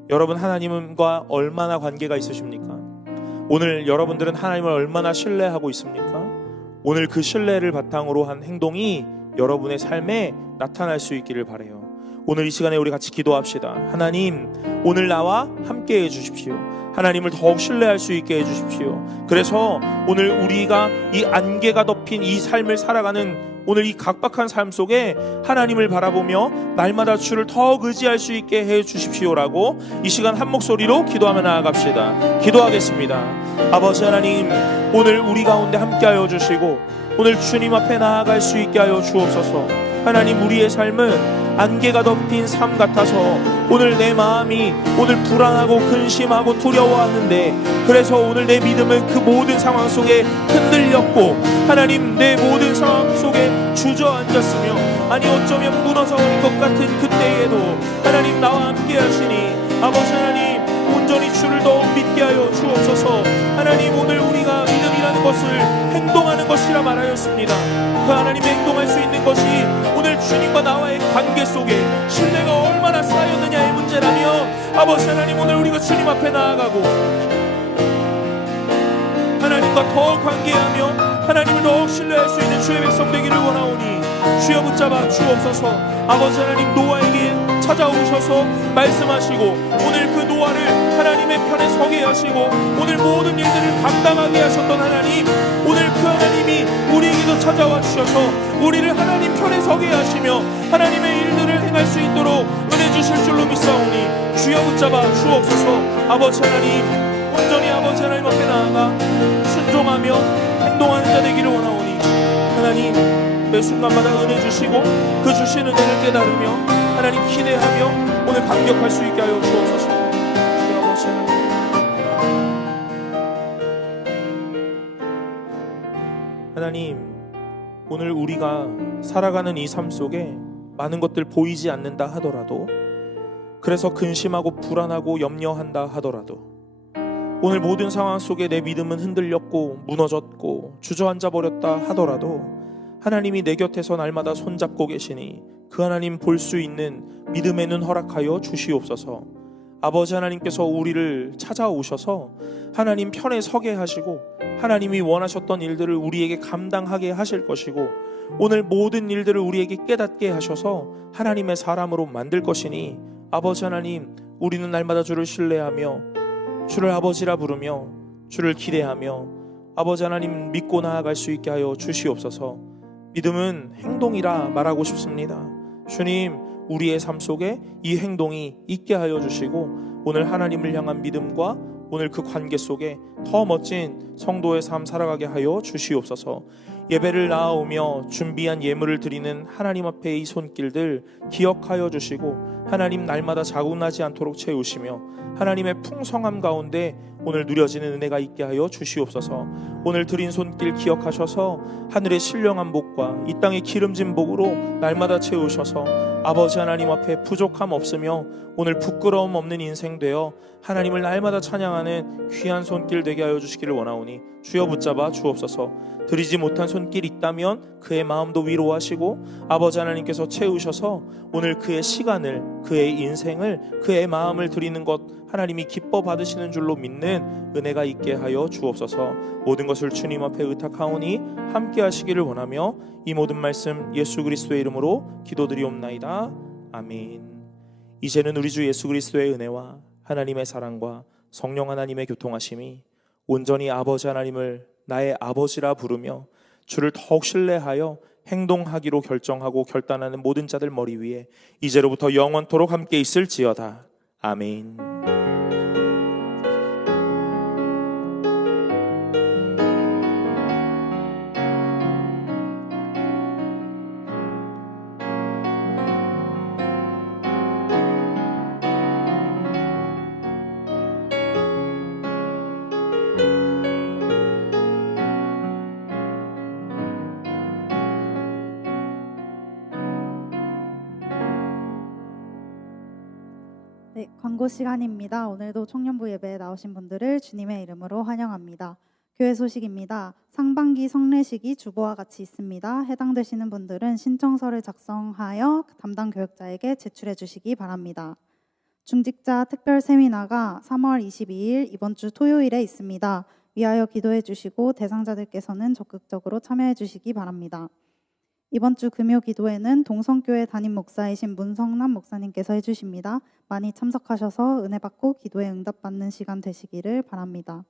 여러분, 하나님과 얼마나 관계가 있으십니까? 오늘 여러분들은 하나님을 얼마나 신뢰하고 있습니까? 오늘 그 신뢰를 바탕으로 한 행동이 여러분의 삶에 나타날 수 있기를 바라요. 오늘 이 시간에 우리 같이 기도합시다. 하나님, 오늘 나와 함께 해주십시오. 하나님을 더욱 신뢰할 수 있게 해주십시오. 그래서 오늘 우리가 이 안개가 덮인 이 삶을 살아가는 오늘 이 각박한 삶 속에 하나님을 바라보며 날마다 주를 더욱 의지할 수 있게 해주십시오라고 이 시간 한 목소리로 기도하며 나아갑시다. 기도하겠습니다. 아버지 하나님, 오늘 우리 가운데 함께하여 주시고 오늘 주님 앞에 나아갈 수 있게 하여 주옵소서. 하나님, 우리의 삶은 안개가 덮인 삶 같아서 오늘 내 마음이 오늘 불안하고 근심하고 두려워하는데, 그래서 오늘 내 믿음은 그 모든 상황 속에 흔들렸고 하나님, 내 모든 상황 속에 주저앉았으며 아니 어쩌면 무너져버린 것 같은 그때에도 하나님 나와 함께 하시니 아버지 하나님, 온전히 주를 더욱 믿게 하여 주옵소서. 하나님, 오늘 우리가 믿음이라는 것을 행동하는 것이라 말하였습니다. 그 하나님의 행동할 수 있는 것이 오늘 주님과 나와의 관계 속에 신뢰가 얼마나 쌓였느냐의 문제라며 아버지 하나님, 오늘 우리가 주님 앞에 나아가고 하나님과 더 관계하며 하나님을 더욱 신뢰할 수 있는 주의 백성 되기를 원하오니 주여 붙잡아 주옵소서. 아버지 하나님, 노아에게 찾아오셔서 말씀하시고 오늘 그 노아를 하나님의 편에 서게 하시고 오늘 모든 일들을 감당하게 하셨던 하나님, 오늘 그 하나님이 우리에게도 찾아와 주셔서 우리를 하나님 편에 서게 하시며 하나님의 일들을 행할 수 있도록 은혜 주실 줄로 믿사오니 주여 붙잡아 주옵소서. 아버지 하나님, 온전히 아버지 하나님 앞에 나아가 순종하며 행동하는 자 되기를 원하오니 하나님, 매 순간마다 은혜 주시고 그 주신 은혜를 깨달으며 하나님 기대하며 오늘 감격할 수 있게 하여 주옵소서. 주여 아버지 하나님, 하나님, 오늘 우리가 살아가는 이 삶 속에 많은 것들 보이지 않는다 하더라도, 그래서 근심하고 불안하고 염려한다 하더라도, 오늘 모든 상황 속에 내 믿음은 흔들렸고 무너졌고 주저앉아 버렸다 하더라도 하나님이 내 곁에서 날마다 손잡고 계시니 그 하나님 볼 수 있는 믿음의 눈 허락하여 주시옵소서. 아버지 하나님께서 우리를 찾아오셔서 하나님 편에 서게 하시고 하나님이 원하셨던 일들을 우리에게 감당하게 하실 것이고 오늘 모든 일들을 우리에게 깨닫게 하셔서 하나님의 사람으로 만들 것이니 아버지 하나님, 우리는 날마다 주를 신뢰하며 주를 아버지라 부르며 주를 기대하며 아버지 하나님 믿고 나아갈 수 있게 하여 주시옵소서. 믿음은 행동이라 말하고 싶습니다. 주님, 우리의 삶 속에 이 행동이 있게 하여 주시고 오늘 하나님을 향한 믿음과 오늘 그 관계 속에 더 멋진 성도의 삶 살아가게 하여 주시옵소서. 예배를 나아오며 준비한 예물을 드리는 하나님 앞에 이 손길들 기억하여 주시고 하나님 날마다 자국나지 않도록 채우시며 하나님의 풍성함 가운데 오늘 누려지는 은혜가 있게 하여 주시옵소서. 오늘 드린 손길 기억하셔서 하늘의 신령한 복과 이 땅의 기름진 복으로 날마다 채우셔서 아버지 하나님 앞에 부족함 없으며 오늘 부끄러움 없는 인생 되어 하나님을 날마다 찬양하는 귀한 손길 되게 하여 주시기를 원하오니 주여 붙잡아 주옵소서. 드리지 못한 손길이 있다면 그의 마음도 위로하시고 아버지 하나님께서 채우셔서 오늘 그의 시간을, 그의 인생을, 그의 마음을 드리는 것 하나님이 기뻐 받으시는 줄로 믿는 은혜가 있게 하여 주옵소서. 모든 것을 주님 앞에 의탁하오니 함께 하시기를 원하며 이 모든 말씀 예수 그리스도의 이름으로 기도드리옵나이다. 아멘. 이제는 우리 주 예수 그리스도의 은혜와 하나님의 사랑과 성령 하나님의 교통하심이 온전히 아버지 하나님을 나의 아버지라 부르며 주를 더욱 신뢰하여 행동하기로 결정하고 결단하는 모든 자들 머리 위에 이제로부터 영원토록 함께 있을지어다. 아멘. 네, 광고 시간입니다. 오늘도 청년부 예배에 나오신 분들을 주님의 이름으로 환영합니다. 교회 소식입니다. 상반기 성례식이 주보와 같이 있습니다. 해당되시는 분들은 신청서를 작성하여 담당 교역자에게 제출해 주시기 바랍니다. 중직자 특별 세미나가 3월 22일 이번 주 토요일에 있습니다. 위하여 기도해 주시고 대상자들께서는 적극적으로 참여해 주시기 바랍니다. 이번 주 금요 기도회는 동성교회 담임 목사이신 문성남 목사님께서 해주십니다. 많이 참석하셔서 은혜 받고 기도에 응답받는 시간 되시기를 바랍니다.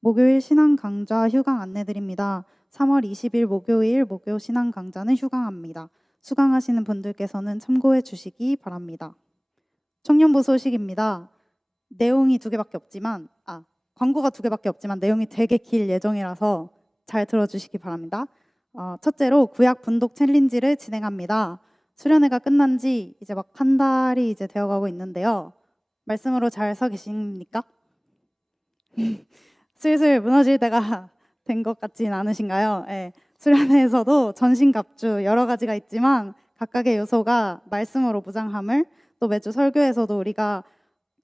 목요일 신앙 강좌 휴강 안내드립니다. 3월 20일 목요일 목요 신앙 강좌는 휴강합니다. 수강하시는 분들께서는 참고해 주시기 바랍니다. 청년부 소식입니다. 내용이 광고가 2개밖에 없지만 내용이 되게 길 예정이라서 잘 들어주시기 바랍니다. 첫째로 구약 분독 챌린지를 진행합니다. 수련회가 끝난 지 이제 막 한 달이 이제 되어가고 있는데요. 말씀으로 잘 서 계십니까? 슬슬 무너질 때가 된 것 같진 않으신가요? 네. 수련회에서도 전신갑주 여러 가지가 있지만 각각의 요소가 말씀으로 무장함을, 또 매주 설교에서도 우리가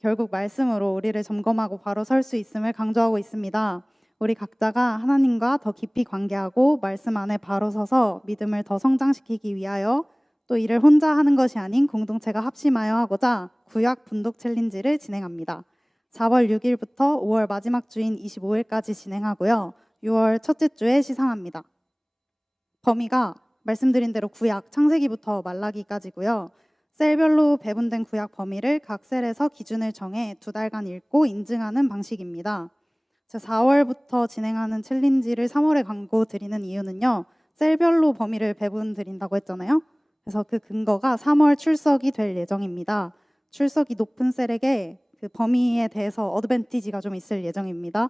결국 말씀으로 우리를 점검하고 바로 설 수 있음을 강조하고 있습니다. 우리 각자가 하나님과 더 깊이 관계하고 말씀 안에 바로 서서 믿음을 더 성장시키기 위하여, 또 이를 혼자 하는 것이 아닌 공동체가 합심하여 하고자 구약 분독 챌린지를 진행합니다. 4월 6일부터 5월 마지막 주인 25일까지 진행하고요. 6월 첫째 주에 시상합니다. 범위가 말씀드린 대로 구약 창세기부터 말라기까지고요. 셀별로 배분된 구약 범위를 각 셀에서 기준을 정해 2달간 읽고 인증하는 방식입니다. 4월부터 진행하는 챌린지를 3월에 광고 드리는 이유는요. 셀별로 범위를 배분 드린다고 했잖아요. 그래서 그 근거가 3월 출석이 될 예정입니다. 출석이 높은 셀에게 그 범위에 대해서 어드밴티지가 좀 있을 예정입니다.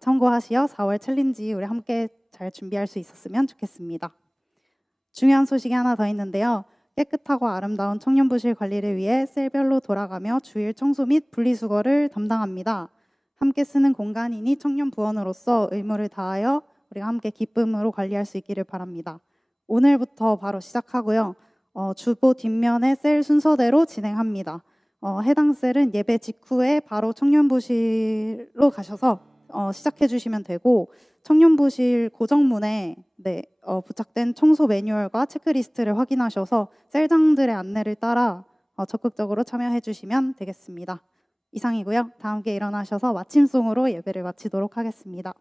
참고하시어 4월 챌린지 우리 함께 잘 준비할 수 있었으면 좋겠습니다. 중요한 소식이 하나 더 있는데요. 깨끗하고 아름다운 청년부실 관리를 위해 셀별로 돌아가며 주일 청소 및 분리수거를 담당합니다. 함께 쓰는 공간이니 청년부원으로서 의무를 다하여 우리가 함께 기쁨으로 관리할 수 있기를 바랍니다. 오늘부터 바로 시작하고요. 주보 뒷면에 셀 순서대로 진행합니다. 해당 셀은 예배 직후에 바로 청년부실로 가셔서 시작해 주시면 되고, 청년부실 고정문에 부착된 청소 매뉴얼과 체크리스트를 확인하셔서 셀장들의 안내를 따라 적극적으로 참여해 주시면 되겠습니다. 이상이고요. 다 함께 일어나셔서 마침송으로 예배를 마치도록 하겠습니다.